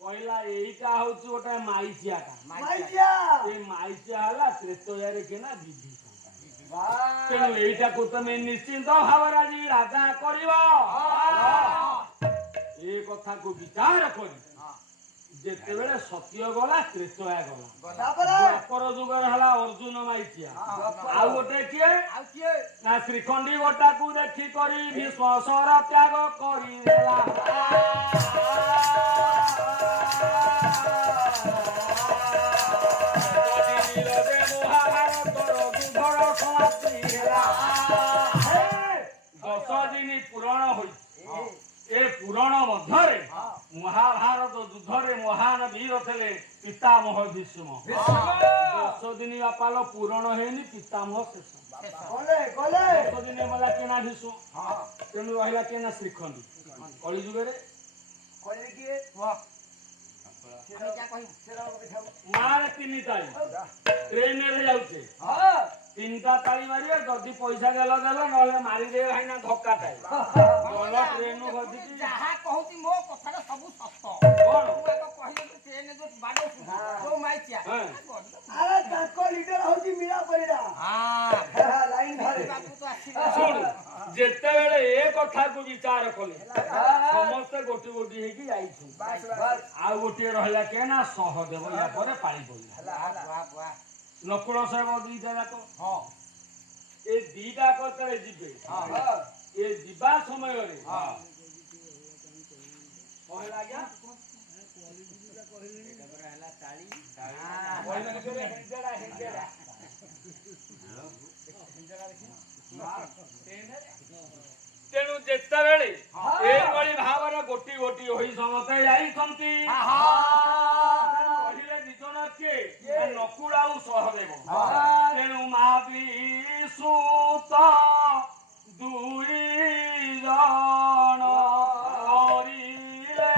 କହିଲା ଏଇଟା ହଉଛି ଗୋଟେ ମାଇଚିଆଟା ଏ ମାଇଚିଆ ହେଲା ତ୍ରେତୟାରେ କିନା ବିଧି ତେଣୁ ଏଇଟାକୁ ତମେ ନିଶ୍ଚିନ୍ତ ଭାବରେ ଆଜି ରାଜା କରିବ ଏ କଥାକୁ ବିଚାର କରି ଯେତେବେଳେ ସତ୍ୟ ଗଲା ତ୍ରେତୟା ଗଲା ଦ୍ୱାପର ଯୁଗରେ ହେଲା ଅର୍ଜୁନ ମାଇଚିଆ ଆଉ ଗୋଟେ କିଏ ନା ଶ୍ରୀଖଣ୍ଡି ଗୋଟାକୁ ଦେଖି କରି ଭୀଷ୍ମ ସର ତ୍ୟାଗ କରିଦେଲା ପୁରାଣ ହୋଇଛି ଏ ପୁରାଣ ମଧ୍ୟରେ ମହାଭାରତ ଯୁଦ୍ଧରେ ମହାନ ବୀର ଥିଲେ ପିତାମହ ଭୀଷ୍ମ 10 ଦିନ ବାପାଲ ପୁରାଣ ହେଇନି ପିତାମହ ଶେଷ 10 ଦିନ ମଲା କେନା ଭୀଷ୍ମ ତେଣୁ ରହିଲା କେନା ଶ୍ରୀଖଣ୍ଡି କଳି ଯୁଗରେ ମାରେ 3 ତାଳି ଟ୍ରେନରେ ଯାଉଛେ 3ଟା ତାଳି ମାରିବେ ଯଦି ପଇସା ଦେଲ ନହେଲେ ମାରିଦେବେ ଭାଇନା ଧକ୍କାଟାଏ ଭଲ ଟ୍ରେନ ଗଦିକି ଯାହା କହୁଛି ମୋ କଥାଟା ସବୁ ସତ କଣ କହିଲେ ଟ୍ରେନ ଯୋଉ ବାଡଉଛୁ ଯୋଉ ମାଇଚିଆ ଆରେ ତାଙ୍କ ଲିଡର ହଉଛି ମୀରା ପରିଡ଼ା ଲାଇନ ଧରେ ଶୁଣ ଯେତେବେଳେ ଏ କଥାକୁ ବିଚାର କଲେ ସମସ୍ତେ ଗୋଟି ଗୋଟି ହେଇକି ଯାଇଛୁ ଆଉ ଗୋଟିଏ ରହିଲା କେ ନା ସହଦେବ ୟା ପରେ ପାଳି ପଡିଲା ନକୁଳ ସାହେବ ଦୁଇଟା ଯାକ ଏ ଦିଟା ଯେତେବେଳେ ଯିବେ ଏ ଯିବା ସମୟରେ ଆଜ୍ଞା ତେଣୁ ଯେତେବେଳେ ଏଇଭଳି ଭାବରେ ଗୋଟି ଗୋଟି ହୋଇ ସମସ୍ତେ ଯାଇଛନ୍ତି କହିଲେ ଦି ଜଣ କିଏ ନକୁଳ ଆଉ ସହଦେବ ତେଣୁ ମାବିସୁତ ଦୁଇ ଜଣ କରିଲେ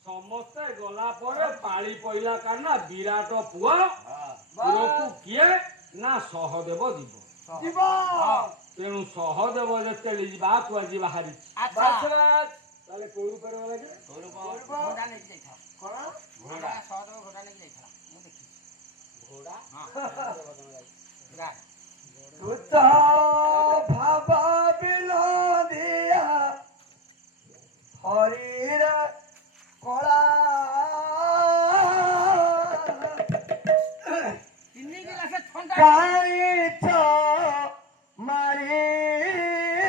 ଗମନ ପାଳି ପଇଲା କାରଣ ବିରାଟ ପୁଅ ପୁଅକୁ କିଏ ନା ସହଦେବ ଯିବ ତେଣୁ ସହଦେବ ଯେତେବେଳେ ଯିବା କୁଆଜି ବାହାରିଛି ତାହେଲେ କୋଉ ରୂପରେ ଗଲା କି ଘୋଡ଼ା ନେଇକି ଯାଇଥିଲା ଘୋଡ଼ା ସହଦେବ ଘୋଡ଼ା ନେଇକି ଯାଇଥିଲା ମୁଁ ଦେଖିଛି ଘୋଡ଼ା ତୁତ ଭାବ ବିଲୋଦିଆ ହରିର କଳା ତିନି ଗିଲାସ ଥଣ୍ଡା